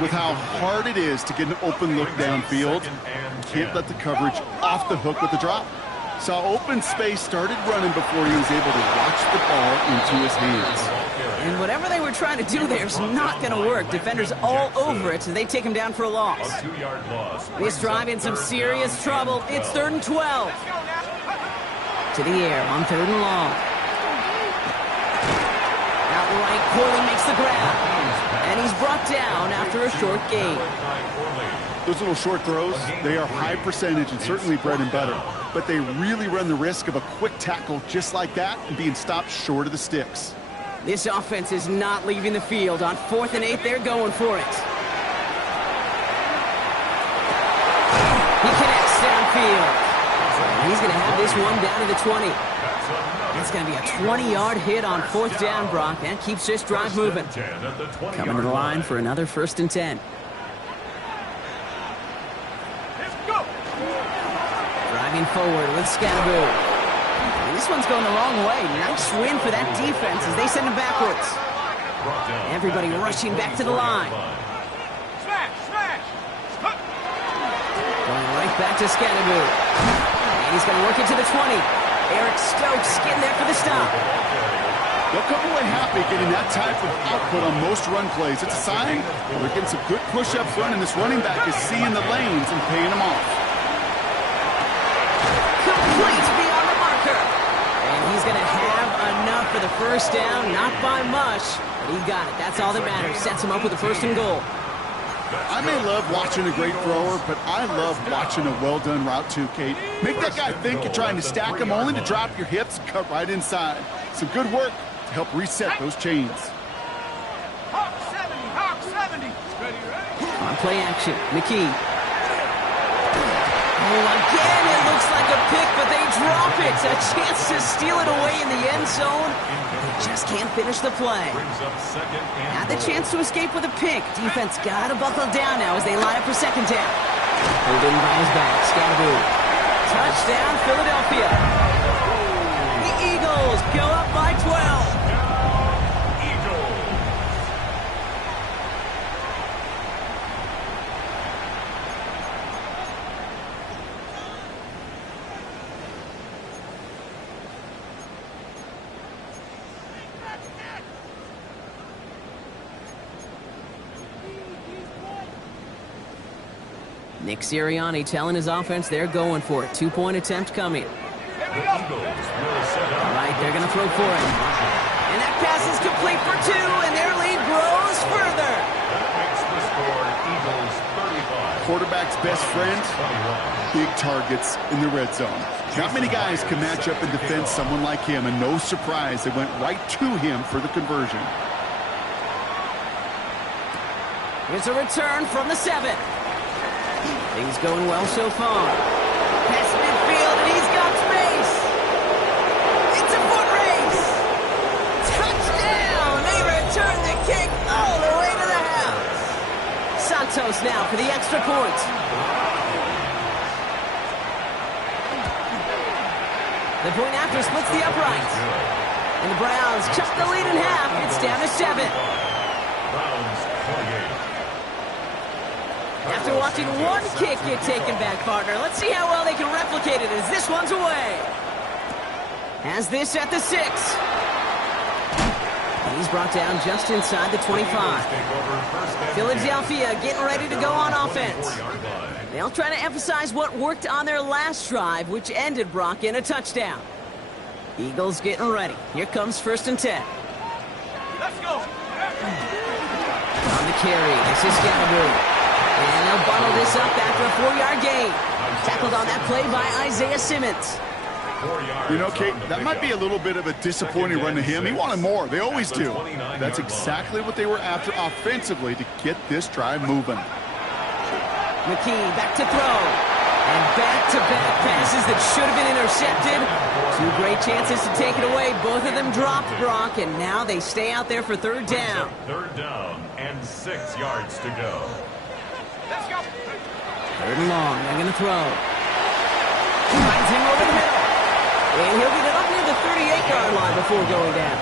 With how hard it is to get an open look downfield, you can't let the coverage off the hook with the drop. Saw open space, started running before he was able to watch the ball into his hands. And whatever they were trying to do there is not going to work. Defenders all over it, so they take him down for a loss. A 2-yard loss. This drive in some serious trouble. It's 3rd and 12. To the air on 3rd and long. Outright, Corley makes the grab. And he's brought down after a short gain. Those little short throws, they are high percentage and certainly bread and butter. But they really run the risk of a quick tackle just like that and being stopped short of the sticks. This offense is not leaving the field. On 4th and 8, they're going for it. He connects downfield. And he's going to have this one down to the 20. It's going to be a 20-yard hit on 4th down, Brock. That keeps this drive moving. Coming to the line for another 1st and 10. Let's go. Driving forward with Scannable. And this one's going the wrong way. Nice win for that defense as they send him backwards. Everybody rushing back to the line. Smash. Going right back to Scannable. And he's going to work it to the 20. Eric Stokes getting there for the stop. They'll come away happy getting that type of output on most run plays. It's a sign that they're getting some good push-up run, and this running back is seeing the lanes and paying them off. Complete beyond the marker. And he's going to have enough for the first down. Not by much, but he got it. That's all that matters. Sets him up with a 1st and goal. I may love watching a great thrower, but I love watching a well-done route too, Kate. Make that guy think you're trying to stack him only to drop your hips and cut right inside. Some good work to help reset those chains. Hawk 70. Ready. On play action, McKee. Again, it looks like a pick, but they drop it. A chance to steal it away in the end zone. They just can't finish the play. Had the chance to escape with a pick. Defense got to buckle down now as they line up for second down. Holding by his back, Scadaboo. Touchdown, Philadelphia. The Eagles go up by 12. Nick Sirianni telling his offense they're going for it. Two-point attempt coming. All right, they're going to throw for it. And that pass is complete for 2, and their lead grows further. Quarterback's best friend, big targets in the red zone. Not many guys can match up and defend someone like him, and no surprise, they went right to him for the conversion. Here's a return from the 7. Things going well so far. Pass midfield, and he's got space. It's a foot race. Touchdown! They return the kick all the way to the house. Santos now for the extra point. The point after splits the uprights. And the Browns cut the lead in half. It's down to 7. Browns 28. After watching one kick get taken back, partner, let's see how well they can replicate it as this one's away. Has this at the 6. And he's brought down just inside the 25. Philadelphia getting ready to go on offense. They'll try to emphasize what worked on their last drive, which ended, Brock, in a touchdown. Eagles getting ready. Here comes 1st and 10. Let's go. On the carry, this is Scadaboo. And they'll bundle this up after a 4-yard gain. Tackled on that play by Isaiah Simmons. You know, Kate, that might be a little bit of a disappointing run to him. He wanted more. They always do. That's exactly what they were after offensively to get this drive moving. McKee back to throw. And back-to-back passes that should have been intercepted. 2 great chances to take it away. Both of them dropped, Brock, and now they stay out there for 3rd down. 3rd down and 6 yards to go. Let's go. 3rd and long. They're going to throw. Finds him over the middle. And he'll get it up near the 38-yard line before going down.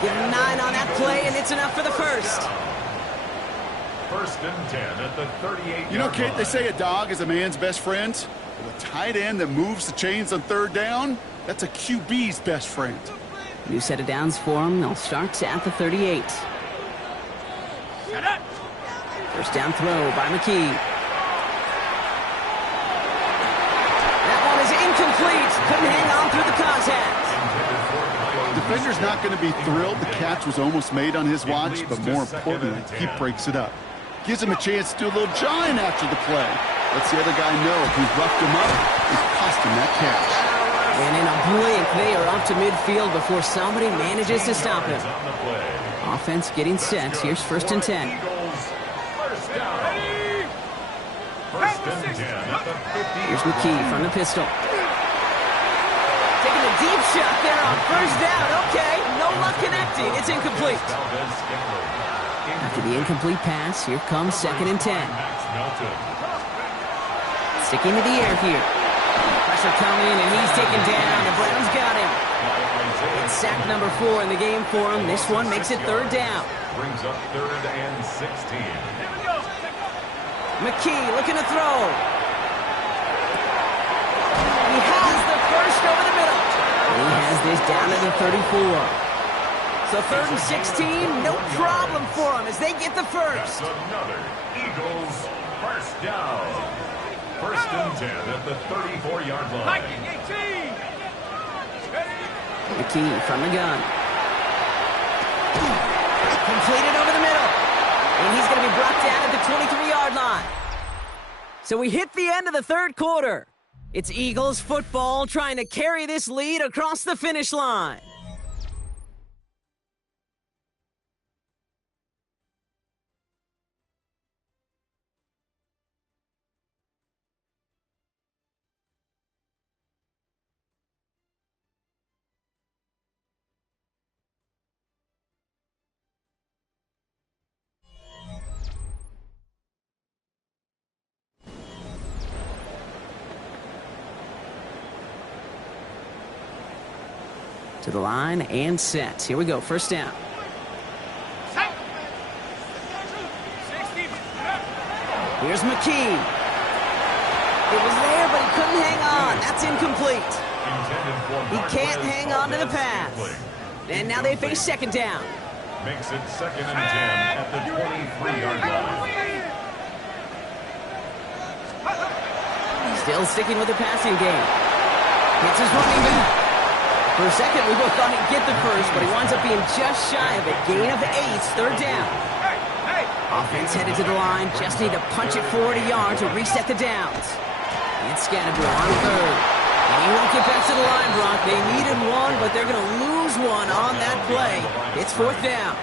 Give him 9 on that play, and it's enough for the 1st. 1st and 10 at the 38-yard You know, Kate, line. they say a dog is a man's best friend. Well, a tight end that moves the chains on 3rd down, that's a QB's best friend. New set of downs for him. They'll start at the 38. Shut up. 1st down throw by McKee. That one is incomplete. Couldn't hang on through the contact. Defender's not going to be thrilled the catch was almost made on his watch, but more importantly, he breaks it up. Gives him a chance to do a little jawing after the play. Lets the other guy know if he roughed him up, it cost him that catch. And in a blink, they are up to midfield before somebody manages to stop him. Offense getting set. Here's 1st and 10. First down. 1st and 10 at the 50. Here's McKee from the pistol. Taking a deep shot there on 1st down. Okay, no luck connecting. It's incomplete. After the incomplete pass, here comes 2nd and 10. Sticking to the air here. Pressure coming, and he's taken down. The Browns got him. It's sack number 4 in the game for him. This one makes it 3rd down. Brings up 3rd and 16. McKee looking to throw. He has the 1st over the middle. And he has this down to the 34. So 3rd and 16, no problem for him as they get the 1st. That's another Eagles 1st down. 1st and 10 at the 34-yard line. Viking 18. McKee from the gun. Completed over the middle. And he's going to be brought down at the 23-yard line. So we hit the end of the 3rd quarter. It's Eagles football trying to carry this lead across the finish line. To the line and set. Here we go, first down. Here's McKee. It was there, but he couldn't hang on. That's incomplete. He can't hang on to the pass. And now they face second down. Makes it 2nd and 10 at the 23-yard line. Still sticking with the passing game. It's his running back. For a second, we both thought he'd get the first, but he winds up being just shy of a gain of 8, third down. Offense headed to the line, just need to punch it 40 yards to reset the downs. It's Scatterbrain on third. And he won't get back to the line, Brock. They needed one, but they're going to lose one on that play. It's fourth down.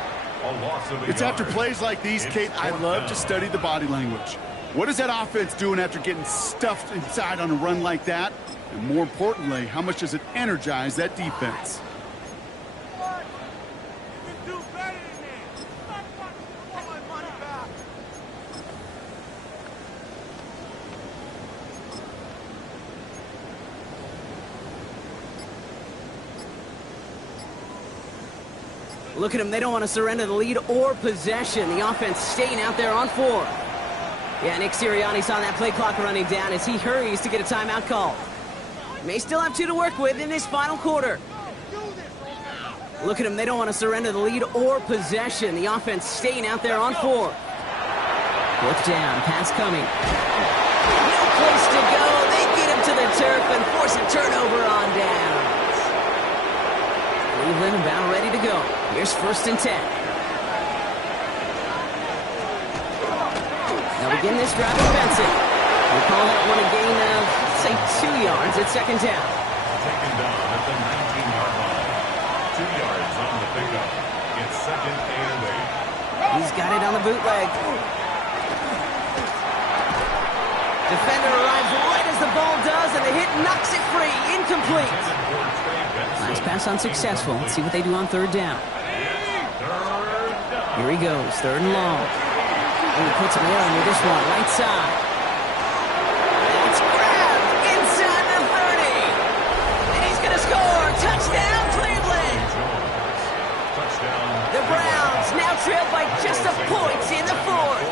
It's after plays like these, Kate, I love to study the body language. What is that offense doing after getting stuffed inside on a run like that? And more importantly, how much does it energize that defense? Look at them. They don't want to surrender the lead or possession. The offense staying out there on 4. Yeah, Nick Sirianni saw that play clock running down as he hurries to get a timeout call. May still have 2 to work with in this final quarter. Look at them. They don't want to surrender the lead or possession. The offense staying out there on 4. Fourth down. Pass coming. No place to go. They get him to the turf and force a turnover on downs. Cleveland about ready to go. Here's 1st and 10. They'll begin this drive offensive. We'll call that one a gain of, say, 2 yards at second down. Taken down at the 19-yard line. 2 yards on the pickup. It's 2nd and 8. He's got it on the bootleg. Defender arrives right as the ball does, and the hit knocks it free. Incomplete. Nice pass unsuccessful. Let's see what they do on third down. Here he goes, 3rd and long. And he puts him there under this one, right side. It's grabbed inside the 30. And he's going to score. Touchdown, Cleveland. The Browns now trail by just a point in the 4th.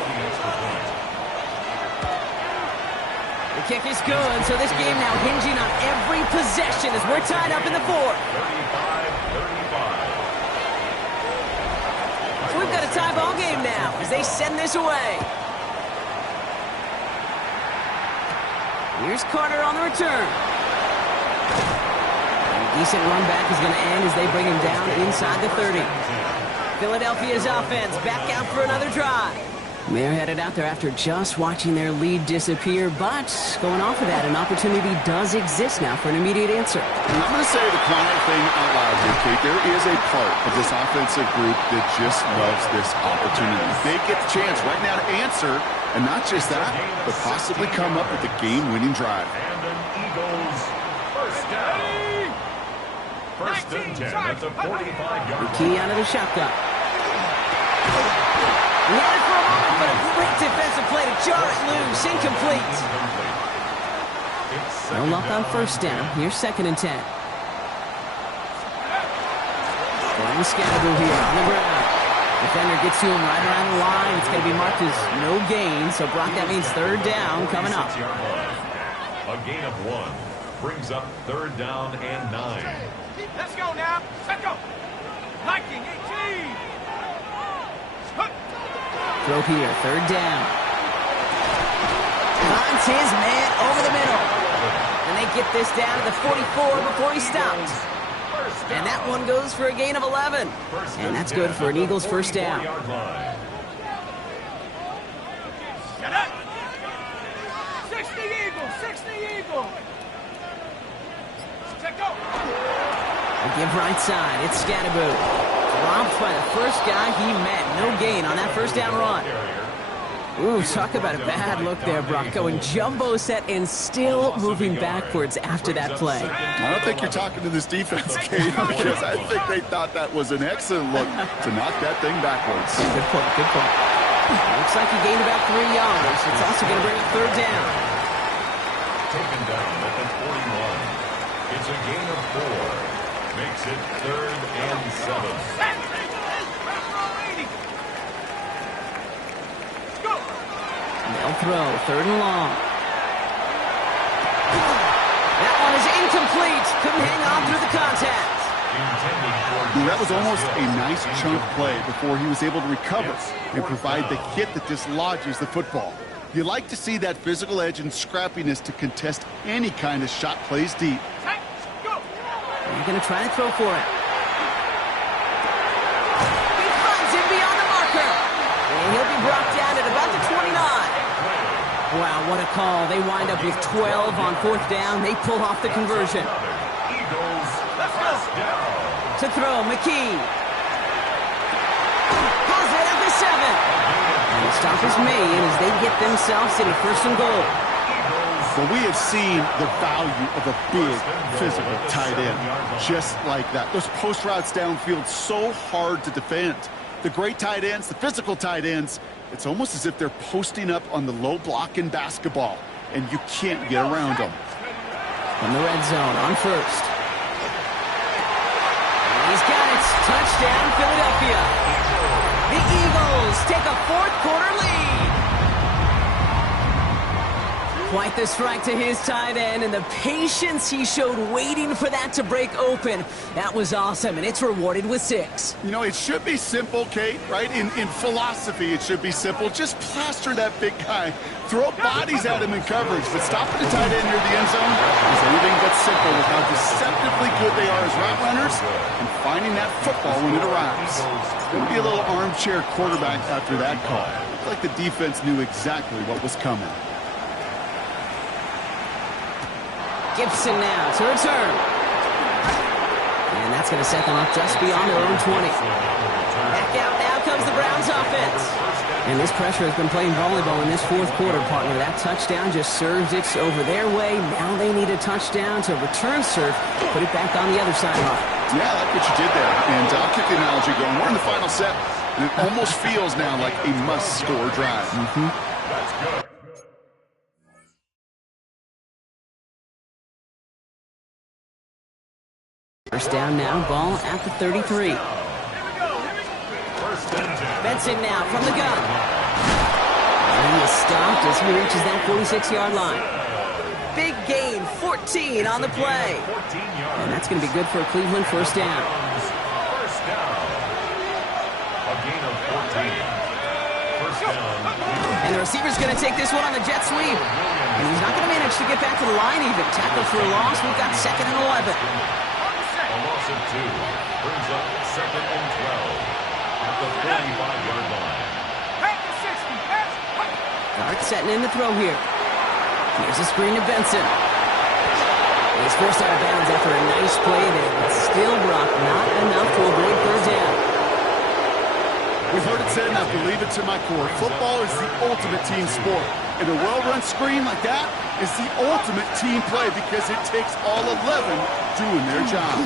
The kick is good, so this game now hinging on every possession as we're tied up in the 4th. 35-35. So we've got a tie ball game now as they send this away. Here's Carter on the return. And a decent run back is going to end as they bring him down inside the 30. Philadelphia's offense back out for another drive. They're headed out there after just watching their lead disappear, but going off of that, an opportunity does exist now for an immediate answer. And I'm going to say the quiet thing out loud here, Kate. There is a part of this offensive group that just loves this opportunity. They get the chance right now to answer, and not just that, but possibly come up with a game-winning drive. And an Eagles first down. 1st and 10 at the 45-yard line. Key out of the shotgun. He had it for a moment, but a great defensive play to jar it loose. Incomplete. No luck on first down. Here's 2nd and 10. Throwing Scatterbrain here on the ground. Defender gets to him right around the line. It's going to be marked as no gain, so Brock, that means 3rd down coming up. A gain of 1 brings up 3rd down and 9. Let's go now. Let's go. Liking 18. Throw here, 3rd down. Finds his man over the middle. And they get this down to the 44 before he stops. And that one goes for a gain of 11. And that's good for an Eagles first down. Shut up. 60 Eagles. 60 Eagles. Check go. They give right side. It's Scatterbrain. Dropped by the first guy he met. No gain on that first down run. Ooh, talk about a bad look there, Brock. Going jumbo set and still moving backwards after that play. I don't think you're talking to this defense, Kate, because I think they thought that was an excellent look to knock that thing backwards. Good point, good point. Looks like he gained about 3 yards. It's also going to bring up 3rd down. Taken down at the 41. It's a gain of 4. Makes it 3rd and 7. They'll throw, 3rd and long. That one is incomplete. Couldn't hang on through the contact. That was almost a nice chunk play before he was able to recover and provide the hit that dislodges the football. You like to see that physical edge and scrappiness to contest any kind of shot plays deep. You're going to try to throw for it. He finds him beyond the marker. And he'll be brought down at about the 29. Wow, what a call. They wind up with 12 on 4th down. They pull off the conversion. Eagles, first down. To throw, McKee. Has it at the 7. And the stop is made as they get themselves in a 1st and goal. Well, we have seen the value of a big, physical tight end. Just like that. Those post routes downfield so hard to defend. The great tight ends, the physical tight ends, it's almost as if they're posting up on the low block in basketball, and you can't get around them. From the red zone on 1st. He's got it. Touchdown, Philadelphia. The Eagles take a 4th quarter lead. Quite the strike to his tight end, and the patience he showed waiting for that to break open. That was awesome, and it's rewarded with 6. You know, it should be simple, Kate, right? In philosophy, it should be simple. Just plaster that big guy. Throw bodies at him in coverage, but stopping the tight end near the end zone is anything but simple with how deceptively good they are as route runners and finding that football when it arrives. Going to be a little armchair quarterback after that call. Looked like the defense knew exactly what was coming. Gibson now to return. And that's going to set them up just beyond their own 20. Back out now comes the Browns offense. And this pressure has been playing volleyball in this 4th quarter, partner. That touchdown just serves it over their way. Now they need a touchdown to return serve, put it back on the other sideline. Yeah, I like what you did there. And I'll keep the analogy going. We're in the final set, and it almost feels now like a must-score drive. That's good. First down now, ball at the 33. Benson now from the gun. And he is stopped as he reaches that 46-yard line. Big gain, 14 on the play. And that's going to be good for a Cleveland first down. First down. A gain of 14. First down. And the receiver's going to take this one on the jet sweep. And he's not going to manage to get back to the line even. Tackle for a loss. We've got 2nd and 11. A loss of 2 brings up 2nd and 12 at the 45-yard line. Dart setting in to throw here. Here's a screen to Benson. He's forced out of bounds after a nice play there, but still, Brock, not enough to avoid 3rd down. We've heard it said, and I believe it to my core. Football is the ultimate team sport. And a well-run screen like that is the ultimate team play because it takes all 11 doing their job.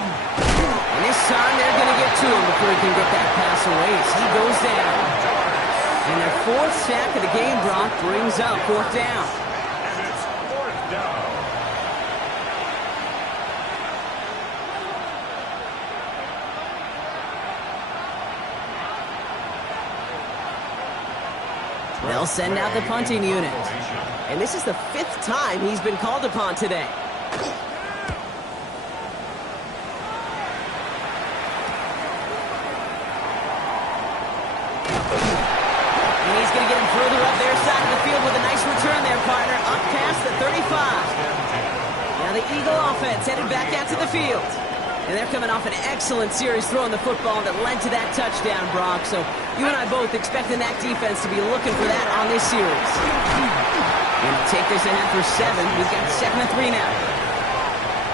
And this time they're going to get to him before he can get that pass away as he goes down. And their 4th sack of the game, Brock, brings up 4th down. And it's 4th down. They'll send out the punting unit. And this is the 5th time he's been called upon today. And he's going to get him further up their side of the field with a nice return there, partner. Up past the 35. Now the Eagle offense headed back out to the field. And they're coming off an excellent series throwing the football that led to that touchdown, Brock. So you and I both expecting that defense to be looking for that on this series. And to take this ahead for 7, we've got 7-3 now.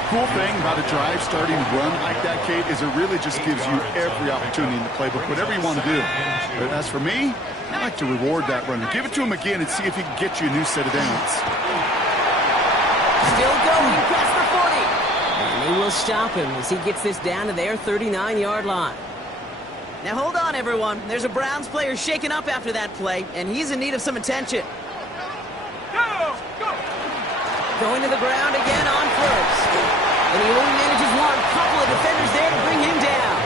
Cool thing about a drive starting run like that, Kate, is it really just gives you every opportunity in the playbook, whatever you want to do. But as for me, I like to reward that runner. Give it to him again and see if he can get you a new set of downs. Still going past the 40. And they will stop him as he gets this down to their 39-yard line. Now hold on, everyone. There's a Browns player shaken up after that play, and he's in need of some attention. Going to the ground again on 1st. And he only manages one. of defenders there to bring him down.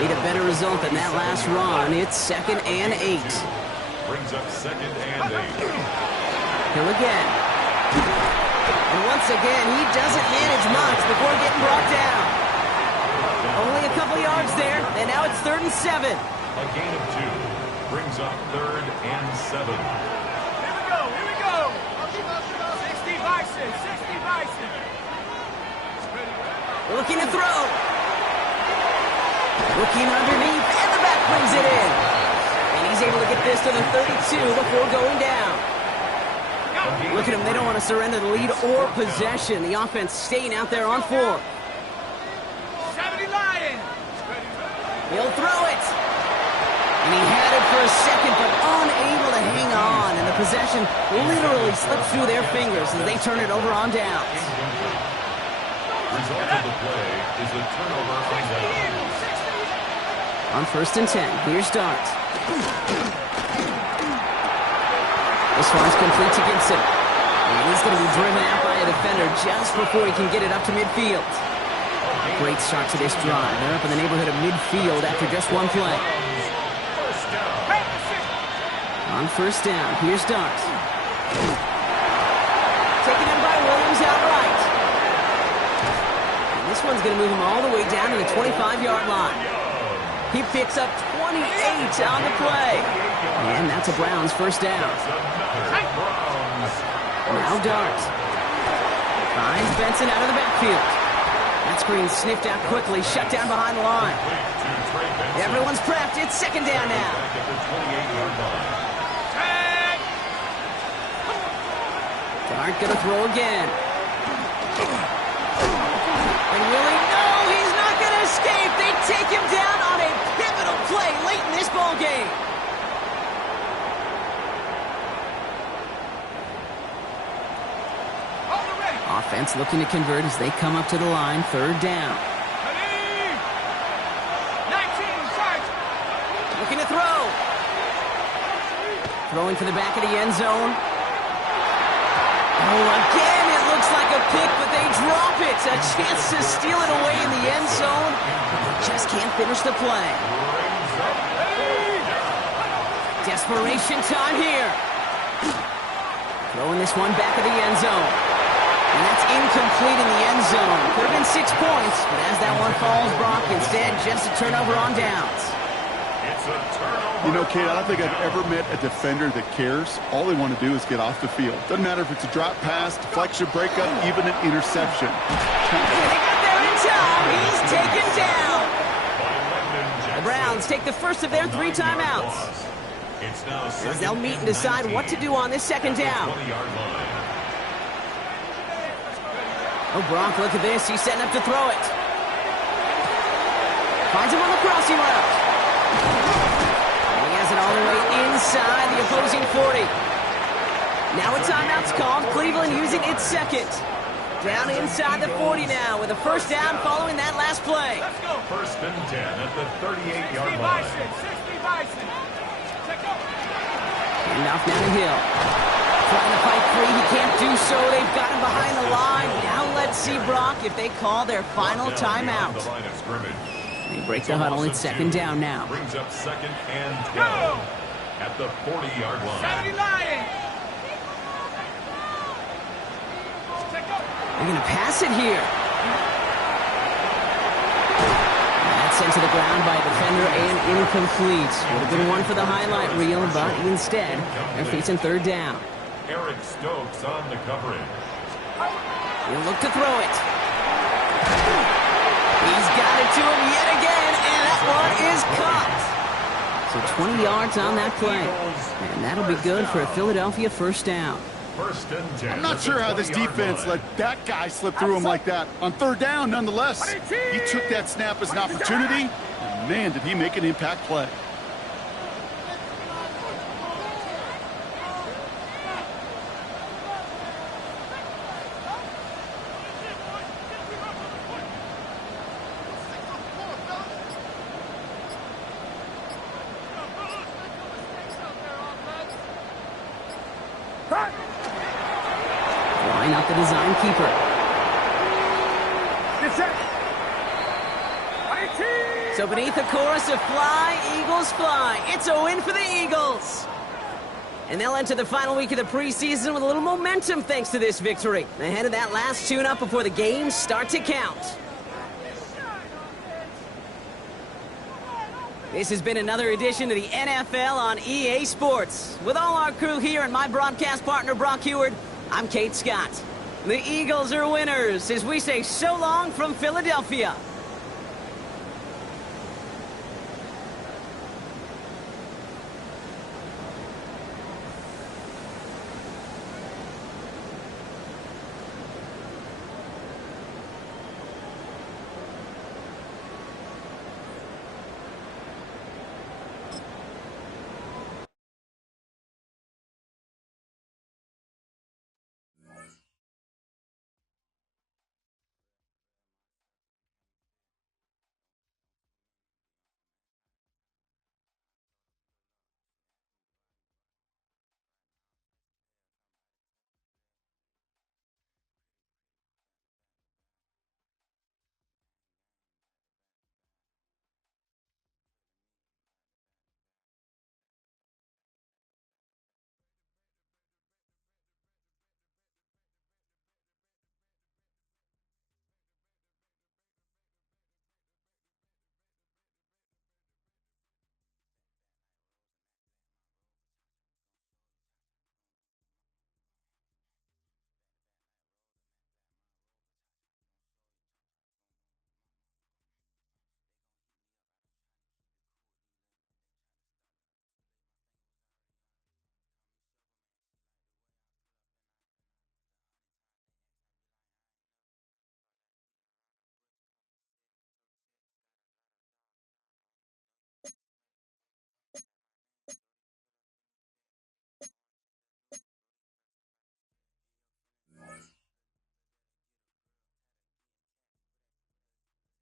Need a better result than that last run. It's 2nd and 8. Brings up 2nd and 8. Hill again. And once again, he doesn't manage much before getting brought down. Only a couple yards there, and now it's 3rd and 7. A gain of 2. Brings up 3rd and 7. Here we go. 60 Bison, 60 Bison. Looking to throw. Looking underneath, and the back brings it in. And he's able to get this to the 32 before going down. Look at them, they don't want to surrender the lead or possession. The offense staying out there on 4. 70 Lions. He'll throw it. And he had it for a second, but unable to hang on. And the possession literally slips through their fingers as they turn it over on downs. Result of the play is a turnover on down. On 1st and 10, here's Dart. This one's complete to Gibson. And he's going to be driven out by a defender just before he can get it up to midfield. Great start to this drive. They're up in the neighborhood of midfield after just one play. On 1st down, here's Dart. Taken in by Williams outright. And this one's going to move him all the way down to the 25-yard line. He picks up 28 on the play. And that's a Browns 1st down. Now Dart. Finds Benson out of the backfield. That screen sniffed out quickly, shut down behind the line. Everyone's prepped. It's 2nd down now. Dart gonna throw again. And Willie, no, he's not gonna escape. They take him down on a pivotal play late in this ball game. Offense looking to convert as they come up to the line. 3rd down. 19, charge. Looking to throw. Throwing for the back of the end zone. Oh, again, it looks like a pick, but they drop it. A chance to steal it away in the end zone, but they just can't finish the play. Desperation time here. Throwing this one back of the end zone. And that's incomplete in the end zone. Could have been 6 points, but as that one falls, Brock, instead, just a turnover on downs. It's a turnover. You know, Kate, I don't think I've ever met a defender that cares. All they want to do is get off the field. Doesn't matter if it's a drop pass, deflection, breakup, even an interception. They got there in time. He's taken down. The Browns take the first of their 3 timeouts. As they'll meet and decide what to do on this 2nd down. Oh, Brock, look at this. He's setting up to throw it. Finds him on the crossing route. And he has it all the way inside the opposing 40. Now a timeout's called. Cleveland using its 2nd. Down inside the 40 now with a 1st down following that last play. Let's go. 1st and 10 at the 38-yard line. 60 Bison. Check out. And off now to Hill. Trying to fight free. He can't do so. They've got him behind the line. Now let's see, Brock, if they call their final timeout. They break the huddle. It's 2nd down now. Brings up 2nd and 12 at the 40-yard line. 70 Lions. They're going to pass it here. That's sent to the ground by a defender and incomplete. Would have been one for the highlight reel, but instead, they're facing 3rd down. Eric Stokes on the coverage. He'll look to throw it. He's got it to him yet again, and that one is caught. So 20 yards on that play. And that'll be good for a Philadelphia 1st down. 1st and 10. I'm not sure how this defense let that guy slip through him like that. On 3rd down, nonetheless. He took that snap as an opportunity, and man, did he make an impact play. Line up the design keeper. So beneath the chorus of Fly, Eagles Fly, it's a win for the Eagles. And they'll enter the final week of the preseason with a little momentum thanks to this victory. Ahead of that last tune-up before the games start to count. This has been another edition of the NFL on EA Sports. With all our crew here and my broadcast partner, Brock Heward, I'm Kate Scott. The Eagles are winners as we say so long from Philadelphia.